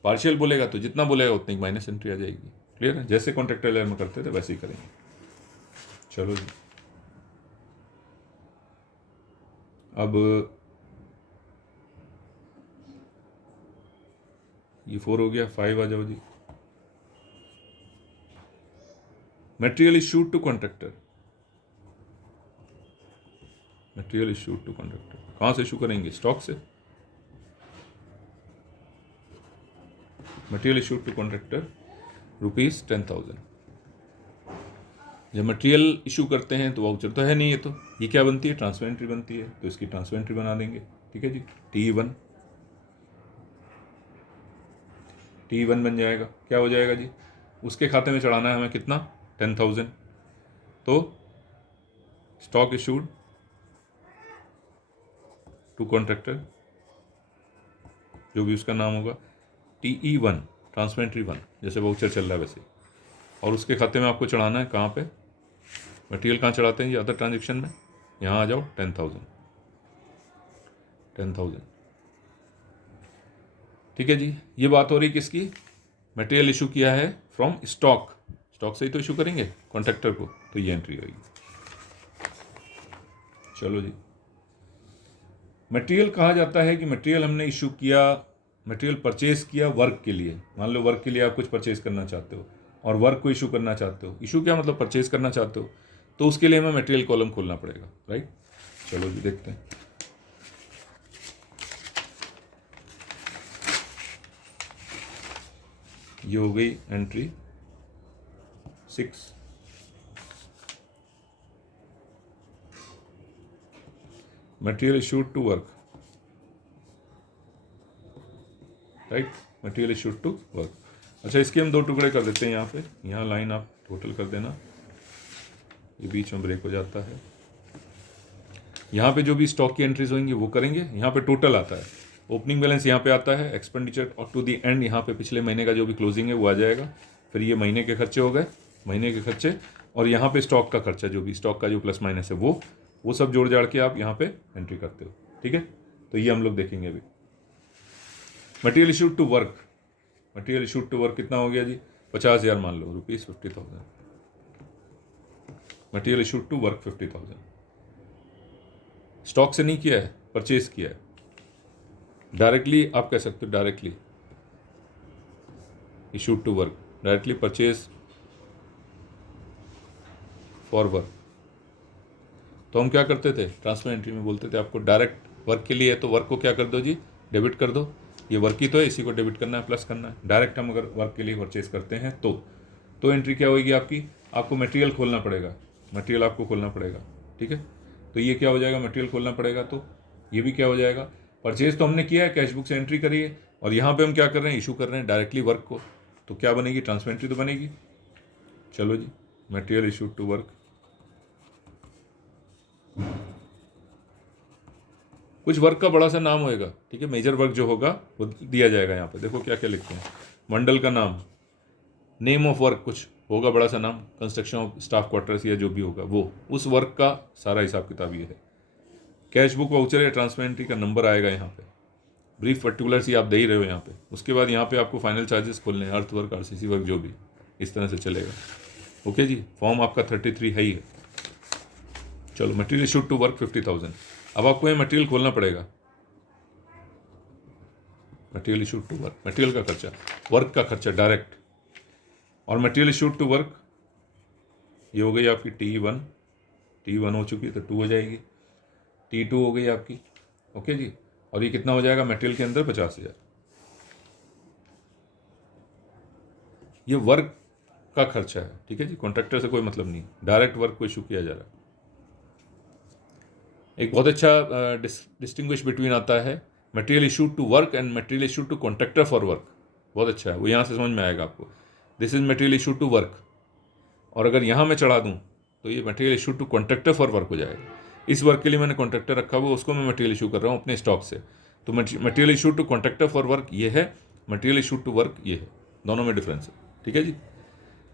पार्शियल बोलेगा तो जितना बोलेगा उतनी माइनस एंट्री आ जाएगी। क्लियर है? जैसे कॉन्ट्रैक्टर लेयर में करते थे वैसे ही करेंगे। चलो जी, अब ये 4 हो गया, 5 आ जाओ जी। Material issued to contractor, material issued to contractor कहाँ से इशू करेंगे? स्टॉक से। Material issued to contractor ₹10,000। जब मटेरियल इशू करते हैं तो वाउचर तो है नहीं, ये क्या बनती है? ट्रांसफर एंट्री बनती है, तो इसकी ट्रांसफर एंट्री बना देंगे। ठीक है जी, T1 बन जाएगा। क्या हो जाएगा जी? उसके खाते में चढ़ाना है हमें कितना? 10,000। तो स्टॉक इशूड टू कॉन्ट्रैक्टर, जो भी उसका नाम होगा, TE1, ट्रांसफर एंट्री 1, जैसे वाउचर चल रहा है वैसे, और उसके खाते में आपको चढ़ाना है कहाँ पे? मटेरियल कहाँ चढ़ाते हैं ये? अदर ट्रांजेक्शन में। यहाँ आ जाओ, 10,000। ठीक है जी, ये बात हो रही किसकी? मटेरियल इशू किया है फ्रॉम स्टॉक, स्टॉक से ही तो इशू करेंगे कॉन्ट्रैक्टर को, तो ये एंट्री होगी। चलो जी, मटेरियल कहा जाता है कि मटेरियल हमने इशू किया, मटेरियल परचेज किया वर्क के लिए। मान लो वर्क के लिए आप कुछ परचेज करना चाहते हो और वर्क को इशू करना चाहते हो। इशू क्या मतलब? परचेज करना चाहते हो, तो उसके लिए हमें मटेरियल कॉलम खोलना पड़ेगा, राइट। चलो जी, देखते हैं। ये हो गई entry 6। Material issued to work, right, material issued to work. अच्छा, इसके हम 2 टुकड़े कर देते हैं यहाँ पे। यहाँ लाइन आप टोटल कर देना, ये बीच में ब्रेक हो जाता है। यहाँ पे जो भी स्टॉक की एंट्रीज होंगी वो करेंगे। यहाँ पे टोटल आता है, ओपनिंग बैलेंस यहाँ पे आता है, एक्सपेंडिचर, और टू दी एंड यहाँ पे पिछले महीने का जो भी क्लोजिंग है वो आ जाएगा। फिर ये महीने के खर्चे हो गए, महीने के खर्चे, और यहाँ पे स्टॉक का खर्चा, जो भी स्टॉक का जो प्लस माइनस है वो सब जोड़ जाड़ के आप यहाँ पे एंट्री करते हो। ठीक है, तो ये हम लोग देखेंगे अभी। Material issued to work, material issued to work कितना हो गया जी? 50,000 मान लो, ₹50,000। Material issued to work 50,000। Stock से नहीं किया है, परचेज किया है। डायरेक्टली आप कह सकते हो, directly issued to work, directly purchase for work. तो हम क्या करते थे? ट्रांसफर एंट्री में बोलते थे आपको डायरेक्ट वर्क के लिए है तो वर्क को क्या कर दो जी? डेबिट कर दो। ये वर्क ही तो है, इसी को डेबिट करना है, प्लस करना है। डायरेक्ट हम अगर वर्क के लिए परचेज करते हैं तो एंट्री क्या होगी आपकी? आपको मटेरियल खोलना पड़ेगा, मटेरियल आपको खोलना पड़ेगा। ठीक है, तो ये क्या हो जाएगा? मटेरियल खोलना पड़ेगा, तो ये भी क्या हो जाएगा? परचेज तो हमने किया है, कैश बुक से एंट्री करी है, और यहाँ पे हम क्या कर रहे हैं? इशू कर रहे हैं डायरेक्टली वर्क को, तो क्या बनेगी? ट्रांसफर एंट्री तो बनेगी। चलो जी, मटेरियल इशूड टू वर्क, कुछ वर्क का बड़ा सा नाम होएगा, ठीक है, मेजर वर्क जो होगा वो दिया जाएगा। यहाँ पे देखो क्या क्या लिखते हैं, मंडल का नाम, नेम ऑफ वर्क कुछ होगा बड़ा सा नाम, कंस्ट्रक्शन ऑफ स्टाफ क्वार्टर्स या जो भी होगा वो, उस वर्क का सारा हिसाब किताब ये है। कैश बुक वाउचर या ट्रांसफर एंट्री का नंबर आएगा यहाँ पे, ब्रीफ पर्टिकुलर्स ही आप दे ही रहे हो यहाँ पे। उसके बाद यहाँ पे आपको फाइनल चार्जेस खोलने हैं, अर्थ वर्क, आरसीसी वर्क, जो भी इस तरह से चलेगा। ओके जी, फॉर्म आपका 33 है ही है। चलो, मटेरियल इशूड टू वर्क 50,000। अब आपको ये मटेरियल खोलना पड़ेगा, material issued to work, material का खर्चा, वर्क का खर्चा डायरेक्ट। और मटेरियल इशूड टू वर्क ये हो गई आपकी T1 हो चुकी है तो 2 हो जाएगी, T2 हो गई आपकी। ओके जी, और ये कितना हो जाएगा मटेरियल के अंदर 50,000। ये वर्क का खर्चा है, ठीक है जी, कॉन्ट्रैक्टर से कोई मतलब नहीं, डायरेक्ट वर्क को इशू किया जा रहा है। एक बहुत अच्छा डिस्टिंग्विश बिटवीन आता है material issued to work and material issued to contractor for work, बहुत अच्छा है, वो यहाँ से समझ में आएगा आपको। This is material issued to work, और अगर यहाँ मैं चढ़ा दूँ तो ये material issue to contractor for work हो जाएगा। इस वर्क के लिए मैंने कॉन्ट्रैक्टर रखा हुआ, उसको मैं मटेरियल इशू कर रहा हूँ अपने स्टॉक से, तो material issue to contractor for work ये है, मटेरियल इशू टू वर्क ये है, दोनों में डिफरेंस है, ठीक है जी।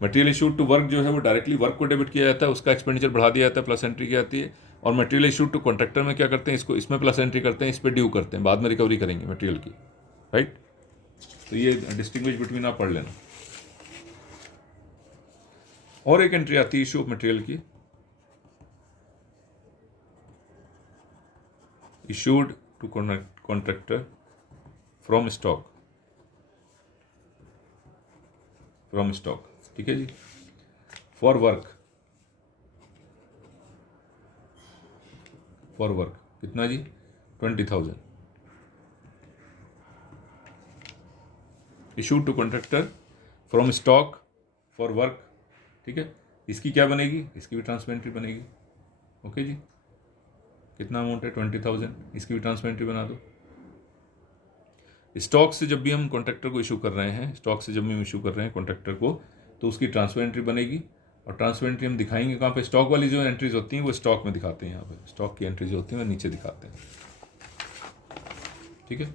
मटेरियल इशू टू वर्क जो है वो डायरेक्टली वर्क को डेबिट किया जाता है, उसका एक्सपेंडिचर बढ़ा दिया जाता है, प्लस एंट्री की जाती है। और मटेरियल इशू टू कॉन्ट्रैक्टर में क्या करते हैं, इसको इसमें प्लस एंट्री करते हैं, इस पर ड्यू करते हैं, बाद में रिकवरी करेंगे मटेरियल की, राइट। तो ये डिस्टिंग्विश बिटवीन आप पढ़ लेना। और एक एंट्री आती है इशू ऑफ मटेरियल की, issued to contractor from stock, ठीक है जी, फॉर वर्क कितना जी, 20,000। Issued to contractor from stock for work, ठीक है। इसकी क्या बनेगी, इसकी भी ट्रांसफर एंट्री बनेगी। ओके जी, कितना अमाउंट है 20,000, इसकी भी ट्रांसफर एंट्री बना दो। स्टॉक से जब भी हम कॉन्ट्रैक्टर को इशू कर रहे हैं, स्टॉक से जब भी हम इशू कर रहे हैं कॉन्ट्रैक्टर को, तो उसकी ट्रांसफर एंट्री बनेगी। और ट्रांसफर एंट्री हम दिखाएंगे कहाँ पे, स्टॉक वाली जो एंट्रीज होती हैं वो स्टॉक में दिखाते हैं, यहाँ पे स्टॉक की एंट्रीज होती हैं वो नीचे दिखाते हैं, ठीक है,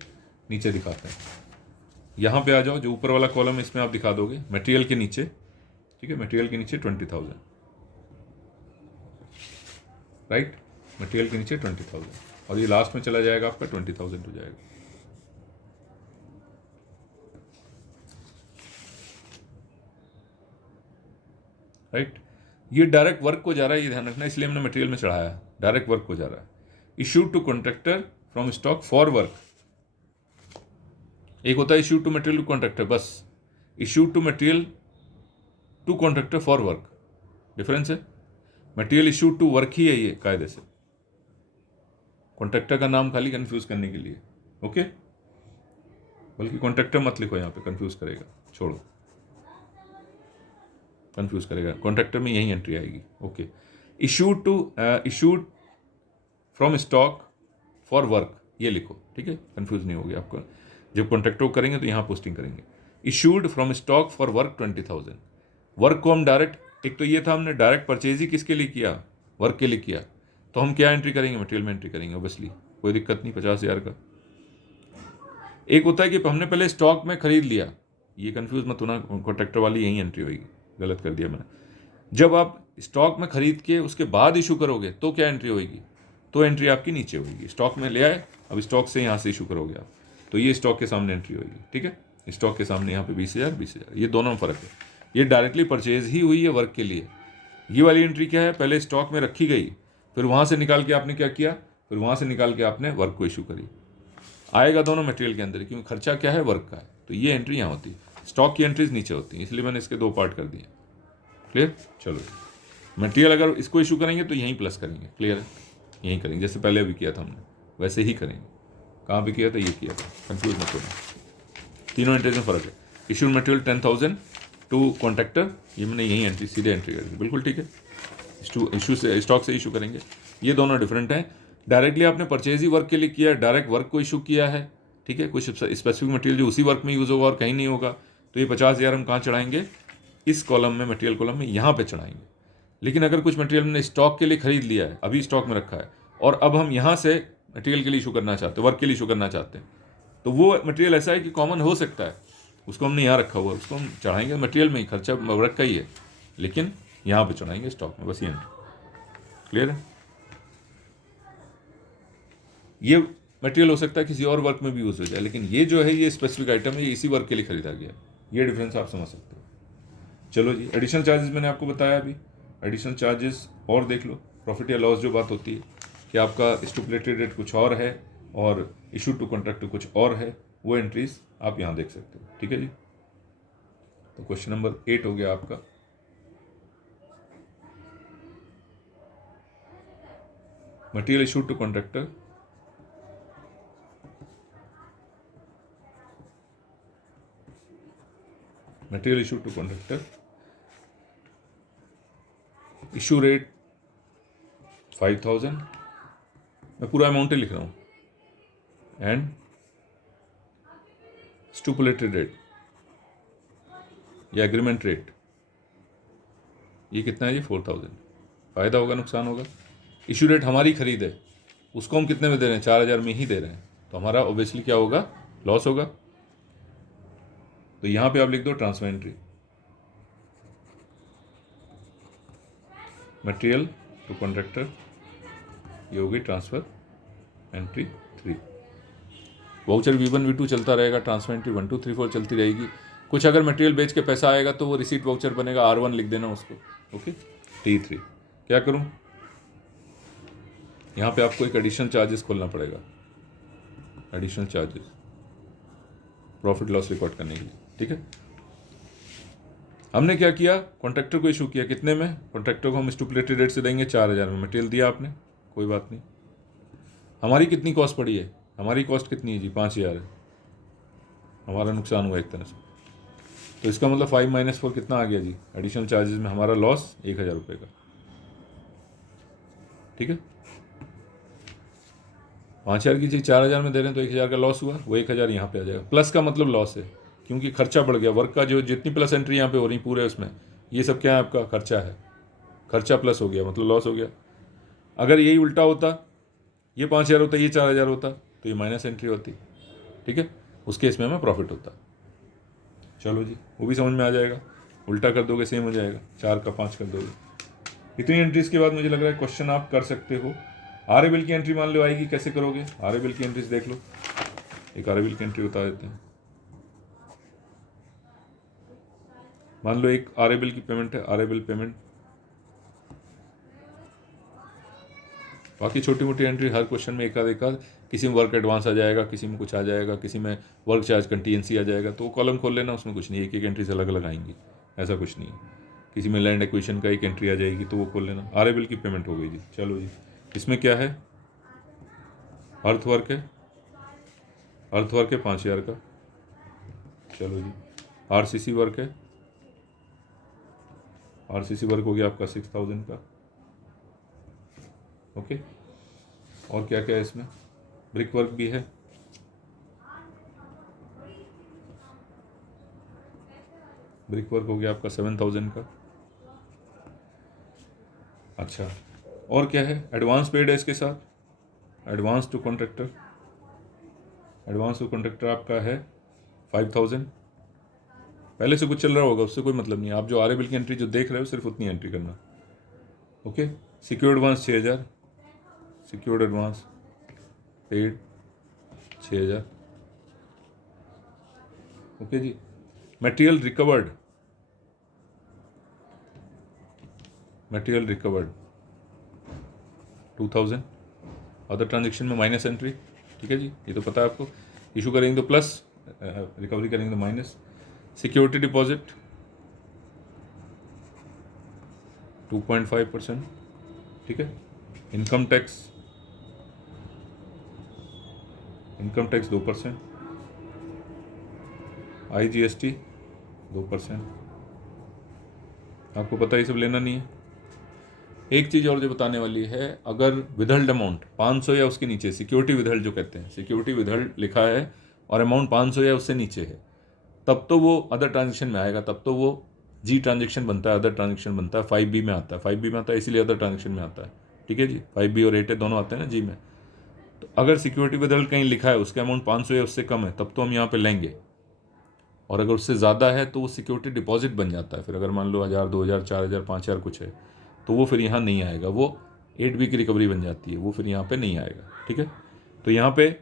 नीचे दिखाते हैं। यहाँ पे आ जाओ, जो ऊपर वाला कॉलम है इसमें आप दिखा दोगे मटेरियल के नीचे, ठीक है, मटेरियल के नीचे 20,000, राइट, मटेरियल के नीचे 20,000, और ये लास्ट में चला जाएगा आपका 20,000 हो जाएगा। राइट, ये डायरेक्ट वर्क को जा रहा है, ये ध्यान रखना, इसलिए हमने मटेरियल में चढ़ाया, डायरेक्ट वर्क को जा रहा है। Issued to contractor from stock for work, एक होता है issued to material to contractor, बस issued to material to contractor for work, difference है। मटेरियल इशूड टू वर्क ही है ये कायदे से, कॉन्ट्रैक्टर का नाम खाली कंफ्यूज करने के लिए, ओके, बल्कि कॉन्ट्रैक्टर मत लिखो यहाँ पे, कंफ्यूज करेगा, छोड़ो, कंफ्यूज करेगा, कॉन्ट्रैक्टर में यही एंट्री आएगी। Okay, issued from stock for work ये लिखो, ठीक है, कंफ्यूज नहीं होगी आपको। जब कॉन्ट्रैक्टर को करेंगे तो यहाँ पोस्टिंग करेंगे, issued from stock for work 20,000। Work को हम डायरेक्ट, एक तो ये था हमने डायरेक्ट परचेज ही किसके लिए किया, वर्क के लिए किया, तो हम क्या एंट्री करेंगे, मटेरियल में एंट्री करेंगे, ऑब्वियसली कोई दिक्कत नहीं, 50,000 का। एक होता है कि हमने पहले स्टॉक में खरीद लिया, ये कंफ्यूज मत होना, कॉन्ट्रैक्टर वाली यही एंट्री होगी, गलत कर दिया मैंने। जब आप स्टॉक में खरीद के उसके बाद इशू करोगे तो क्या एंट्री होगी, तो एंट्री आपकी नीचे होगी। स्टॉक में ले आए, अब स्टॉक से यहाँ से इशू करोगे आप, तो ये स्टॉक के सामने एंट्री होगी, ठीक है, स्टॉक के सामने यहाँ पे 20,000, ये दोनों में फ़र्क है। ये डायरेक्टली परचेज ही हुई है वर्क के लिए। ये वाली एंट्री क्या है, पहले स्टॉक में रखी गई, फिर वहाँ से निकाल के आपने क्या किया, फिर वहाँ से निकाल के आपने वर्क को इशू करी, आएगा दोनों मटेरियल के अंदर, क्योंकि खर्चा क्या है, वर्क का है। तो ये एंट्री यहाँ होती है, स्टॉक की एंट्रीज नीचे होती हैं, इसलिए मैंने इसके 2 पार्ट कर दिए। क्लियर, चलो, मटेरियल अगर इसको इशू करेंगे तो यहीं प्लस करेंगे, क्लियर है, यहीं करेंगे, जैसे पहले अभी किया था हमने वैसे ही करेंगे। कहाँ पे किया था, ये किया था, कंफ्यूज मत होना, तीनों एंट्रीज में फ़र्क है। इशूड मटेरियल 10,000 टू कॉन्ट्रैक्टर, ये मैंने यही एंट्री सीधे एंट्री कर दी, बिल्कुल ठीक है। इशू से स्टॉक से इशू करेंगे, ये दोनों डिफरेंट हैं। डायरेक्टली आपने परचेज ही वर्क के लिए किया, डायरेक्ट वर्क को इशू किया है, ठीक है, कुछ स्पेसिफिक मटेरियल जो उसी वर्क में यूज़ होगा और कहीं नहीं होगा, तो ये 50,000 हम कहाँ चढ़ाएंगे, इस कॉलम में, मटेरियल कॉलम में यहाँ पे चढ़ाएंगे। लेकिन अगर कुछ मटेरियल हमने स्टॉक के लिए खरीद लिया है, अभी स्टॉक में रखा है, और अब हम यहाँ से मटेरियल के लिए इशू करना चाहते हैं, वर्क के लिए इशू करना चाहते हैं, तो वो मटेरियल ऐसा है कि कॉमन हो सकता है, उसको हमने यहाँ रखा हुआ है, उसको हम चढ़ाएंगे मटेरियल में ही, खर्चा वर्क का ही है, लेकिन यहाँ पे चढ़ाएंगे स्टॉक में, बस ये क्लियर है। ये मटेरियल हो सकता है किसी और वर्क में भी यूज़ हो जाए, लेकिन ये जो है ये स्पेसिफिक आइटम है, ये इसी वर्क के लिए खरीदा गया है। ये डिफरेंस आप समझ सकते हो। चलो जी, एडिशनल चार्जेस मैंने आपको बताया अभी, एडिशनल चार्जेस और देख लो। प्रॉफिट या लॉस जो बात होती है कि आपका स्टिपुलेटेड रेट कुछ और है और इशू टू कॉन्ट्रैक्टर कुछ और है, वो एंट्रीज आप यहाँ देख सकते हो। ठीक है जी, तो क्वेश्चन नंबर 8 हो गया आपका। Material issue to contractor, material issue to contractor, issue rate 5000, मैं पूरा अमाउंट ही लिख रहा हूँ, एंड स्टिपुलेटेड रेट या एग्रीमेंट रेट ये कितना है जी 4000। फ़ायदा होगा नुकसान होगा? इशू रेट हमारी खरीद है, उसको हम कितने में दे रहे हैं? 4000 में ही दे रहे हैं, तो हमारा ऑब्वियसली क्या होगा? लॉस होगा। तो यहाँ पे आप लिख दो transfer entry, material to contractor, ये होगी transfer entry 3। Voucher V1 V2 चलता रहेगा, ट्रांसफर एंट्री 1 2 3 4 चलती रहेगी। कुछ अगर मटेरियल बेच के पैसा आएगा तो वो रिसीट वाउचर बनेगा, R1 लिख देना उसको, ओके। T3 क्या करूँ? यहाँ पे आपको एक एडिशनल चार्जेस खोलना पड़ेगा, additional charges profit loss record करने के लिए। ठीक है, हमने क्या किया? कॉन्ट्रैक्टर को इशू किया, कितने में? कॉन्ट्रैक्टर को हम स्टिपुलेटेड रेट से देंगे 4000 में, मटेरियल दिया आपने, कोई बात नहीं। हमारी कितनी कॉस्ट पड़ी है? हमारी कॉस्ट कितनी है जी? 5000 है, हमारा नुकसान हुआ एक तरह से। तो इसका मतलब 5 - 4 कितना आ गया जी? एडिशनल चार्जेस में हमारा लॉस 1000 रुपये का। ठीक है, 5000 की चीज़ 4000 में दे रहे हैं तो 1000 का लॉस हुआ, वो 1000 यहाँ पे आ जाएगा। प्लस का मतलब लॉस है, क्योंकि खर्चा बढ़ गया, वर्क का जो जितनी प्लस एंट्री यहाँ पे हो रही पूरे उसमें, ये सब क्या है? आपका खर्चा है, खर्चा प्लस हो गया मतलब लॉस हो गया। अगर यही उल्टा होता, ये 5000 होता, ये 4000 होता, तो ये माइनस एंट्री होती। ठीक है, उस केस में हमें प्रॉफिट होता। चलो जी, वो भी समझ में आ जाएगा। उल्टा कर दोगे सेम हो जाएगा, 4 का 5 कर दोगे। इतनी एंट्रीज के बाद मुझे लग रहा है क्वेश्चन आप कर सकते हो। आर ए बिल की एंट्री मान लो आएगी, कैसे करोगे? आर ए बिल की एंट्रीज देख लो, एक आर ए बिल की एंट्री बता देते हैं। मान लो एक आर ए बिल की पेमेंट है, आर ए बिल पेमेंट, बाकी छोटी मोटी एंट्री हर क्वेश्चन में एक आध, किसी में वर्क एडवांस आ जाएगा, किसी में कुछ आ जाएगा, किसी में वर्क चार्ज कंटीजेंसी आ जाएगा, तो वो कॉलम खोल लेना, उसमें कुछ नहीं, एक एक एंट्री से अलग अलग आएंगी, ऐसा कुछ नहीं है। किसी में लैंड एक्विजिशन का एक एंट्री आ जाएगी तो वो खोल लेना। आर ए बिल की पेमेंट हो गई जी। चलो जी, इसमें क्या है? अर्थ वर्क है, अर्थ वर्क है 5000 का। चलो जी, RCC वर्क है, RCC वर्क हो गया आपका 6000 का। ओके, और क्या क्या है इसमें? ब्रिक वर्क भी है, ब्रिक वर्क हो गया आपका 7000 का। अच्छा, और क्या है? एडवांस पेड है इसके साथ, advance to contractor, advance to contractor आपका है 5000। पहले से कुछ चल रहा होगा, उससे कोई मतलब नहीं, आप जो आर ए बिल की एंट्री जो देख रहे हो सिर्फ उतनी एंट्री करना। Okay, secured advance 6000, secured advance paid 6000। Okay जी, material recovered, material recovered 2000। Other transaction में माइनस एंट्री। ठीक है जी, ये तो पता है आपको। इशू करेंगे तो प्लस, रिकवरी करेंगे तो माइनस। Security deposit 2.5%। ठीक है, income tax, income tax 2%, IGST 2%। आपको पता है ये सब लेना नहीं है। एक चीज़ और जो बताने वाली है, अगर विदहल्ड अमाउंट 500 या उसके नीचे, सिक्योरिटी विदहल्ड जो कहते हैं, सिक्योरिटी विदहल्ड लिखा है और अमाउंट 500 या उससे नीचे है, तब तो वो अदर ट्रांजेक्शन में आएगा, तब तो वो जी ट्रांजेक्शन बनता है, अदर ट्रांजेक्शन बनता है, 5B में आता है, 5B में आता है इसीलिए अदर ट्रांजेक्शन में आता है, ठीक है जी। 5B और 8A दोनों आते हैं ना जी में। तो अगर सिक्योरिटी विदड्रॉल कहीं लिखा है उसका अमाउंट 500 या उससे कम है तब तो हम यहाँ पे लेंगे, और अगर उससे ज़्यादा है तो वो सिक्योरिटी डिपॉजिट बन जाता है। फिर अगर मान लो 1000, 2000, 4000, 5000 कुछ है तो वो फिर यहाँ नहीं आएगा, वो 8B की रिकवरी बन जाती है, वो फिर यहाँ पे नहीं आएगा, ठीक है। तो यहाँ पे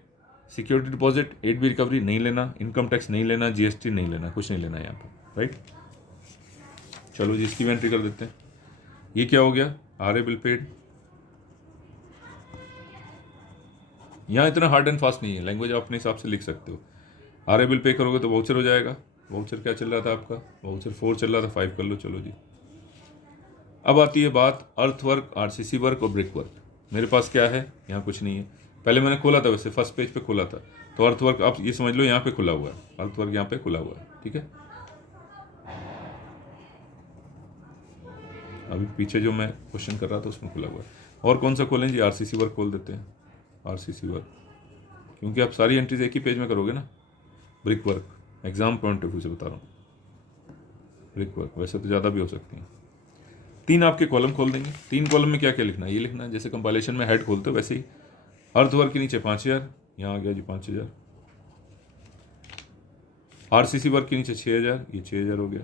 सिक्योरिटी डिपॉजिट, 8B रिकवरी नहीं लेना, इनकम टैक्स नहीं लेना, GST नहीं लेना, कुछ नहीं लेना यहाँ पे, राइट। चलो जी इसकी भी एंट्री कर देते हैं। ये क्या हो गया, RA बिल पेड। यहाँ इतना हार्ड एंड फास्ट नहीं है, लैंग्वेज आप अपने हिसाब से लिख सकते हो। RA बिल पे करोगे तो वाउचर हो जाएगा। वाउचर क्या चल रहा था आपका, वाउचर 4 चल रहा था, 5 कर लो, चलो जी। अब आती है बात अर्थ वर्क, RCC वर्क और ब्रिक वर्क। मेरे पास क्या है, यहाँ कुछ नहीं है। पहले मैंने खोला था, वैसे फर्स्ट पेज पे खोला था, तो अर्थ वर्क आप ये समझ लो यहाँ पे खुला हुआ है, अर्थ वर्क यहाँ पे खुला हुआ है, ठीक है। अभी पीछे जो मैं क्वेश्चन कर रहा था उसमें खुला हुआ है। और कौन सा खोलें जी, RCC वर्क खोल देते हैं, RCC वर्क, क्योंकि आप सारी एंट्रीज एक ही पेज में करोगे ना। Brick work, exam point of view से बता रहा हूँ, ब्रिक वर्क वैसे तो ज़्यादा भी हो सकती हैं। 3 आपके कॉलम खोल देंगे। 3 कॉलम में क्या क्या लिखना है, ये लिखना है जैसे कंपाइलेशन में हेड खोलते हो वैसे ही। अर्थ वर्क के नीचे 5000, यहाँ आ गया जी 5000। RCC वर्क के नीचे 6000, ये 6000 हो गया।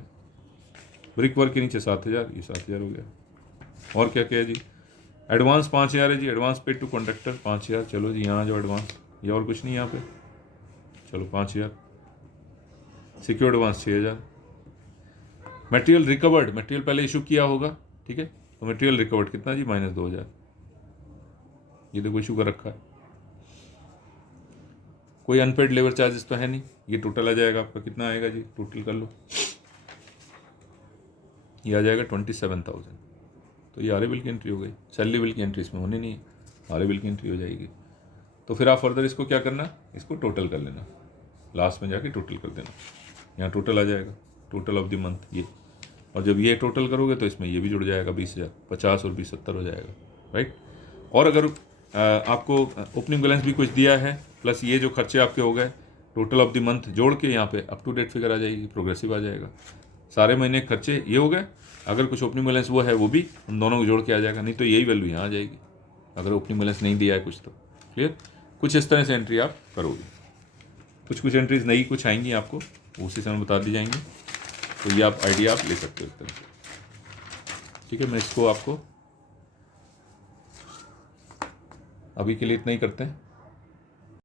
ब्रिक वर्क के नीचे 7000, ये 7000 हो गया। और क्या क्या है जी, एडवांस 5000 है जी, एडवांस पेड टू कॉन्ट्रैक्टर 5000, चलो जी यहाँ आ जाओ एडवांस, ये और कुछ नहीं यहाँ पे, चलो 5000। Secure advance 6000। Material recovered, material पहले इशू किया होगा, ठीक है, तो मटेरियल रिकवर्ड कितना जी, -2000। ये देखो इशू कर रखा है। कोई अनपेड लेबर चार्जेस तो है नहीं, ये टोटल आ जाएगा आपका, कितना आएगा जी, टोटल कर लो, ये आ जाएगा 27,000। तो ये RA बिल की एंट्री हो गई। सैलरी बिल की एंट्री इसमें होनी नहीं है, RA बिल की एंट्री हो जाएगी। तो फिर आप फर्दर इसको क्या करना, इसको टोटल कर लेना, लास्ट में जाके टोटल कर देना, यहाँ टोटल आ जाएगा, टोटल ऑफ द मंथ ये। और जब ये टोटल करोगे तो इसमें ये भी जुड़ जाएगा, 20,000, 50 और 20 70 हो जाएगा, राइट। और अगर आपको ओपनिंग बैलेंस भी कुछ दिया है, प्लस ये जो खर्चे आपके हो गए, टोटल ऑफ द मंथ जोड़ के यहाँ पे अप टू डेट फिगर आ जाएगी, प्रोग्रेसिव आ जाएगा। सारे महीने खर्चे ये हो गए, अगर कुछ ओपनिंग बैलेंस वो है वो भी उन दोनों को जोड़ के आ जाएगा, नहीं तो यही वैल्यू यहाँ आ जाएगी अगर ओपनिंग बैलेंस नहीं दिया है कुछ तो। क्लियर, कुछ इस तरह से एंट्री आप करोगे। कुछ एंट्रीज नई कुछ आएंगी आपको, उसी समय बता दी जाएंगी, तो ये आप आइडिया आप ले सकते हो इस तरह से, ठीक है। मैं इसको आपको अभी के लिए इतना ही करते हैं।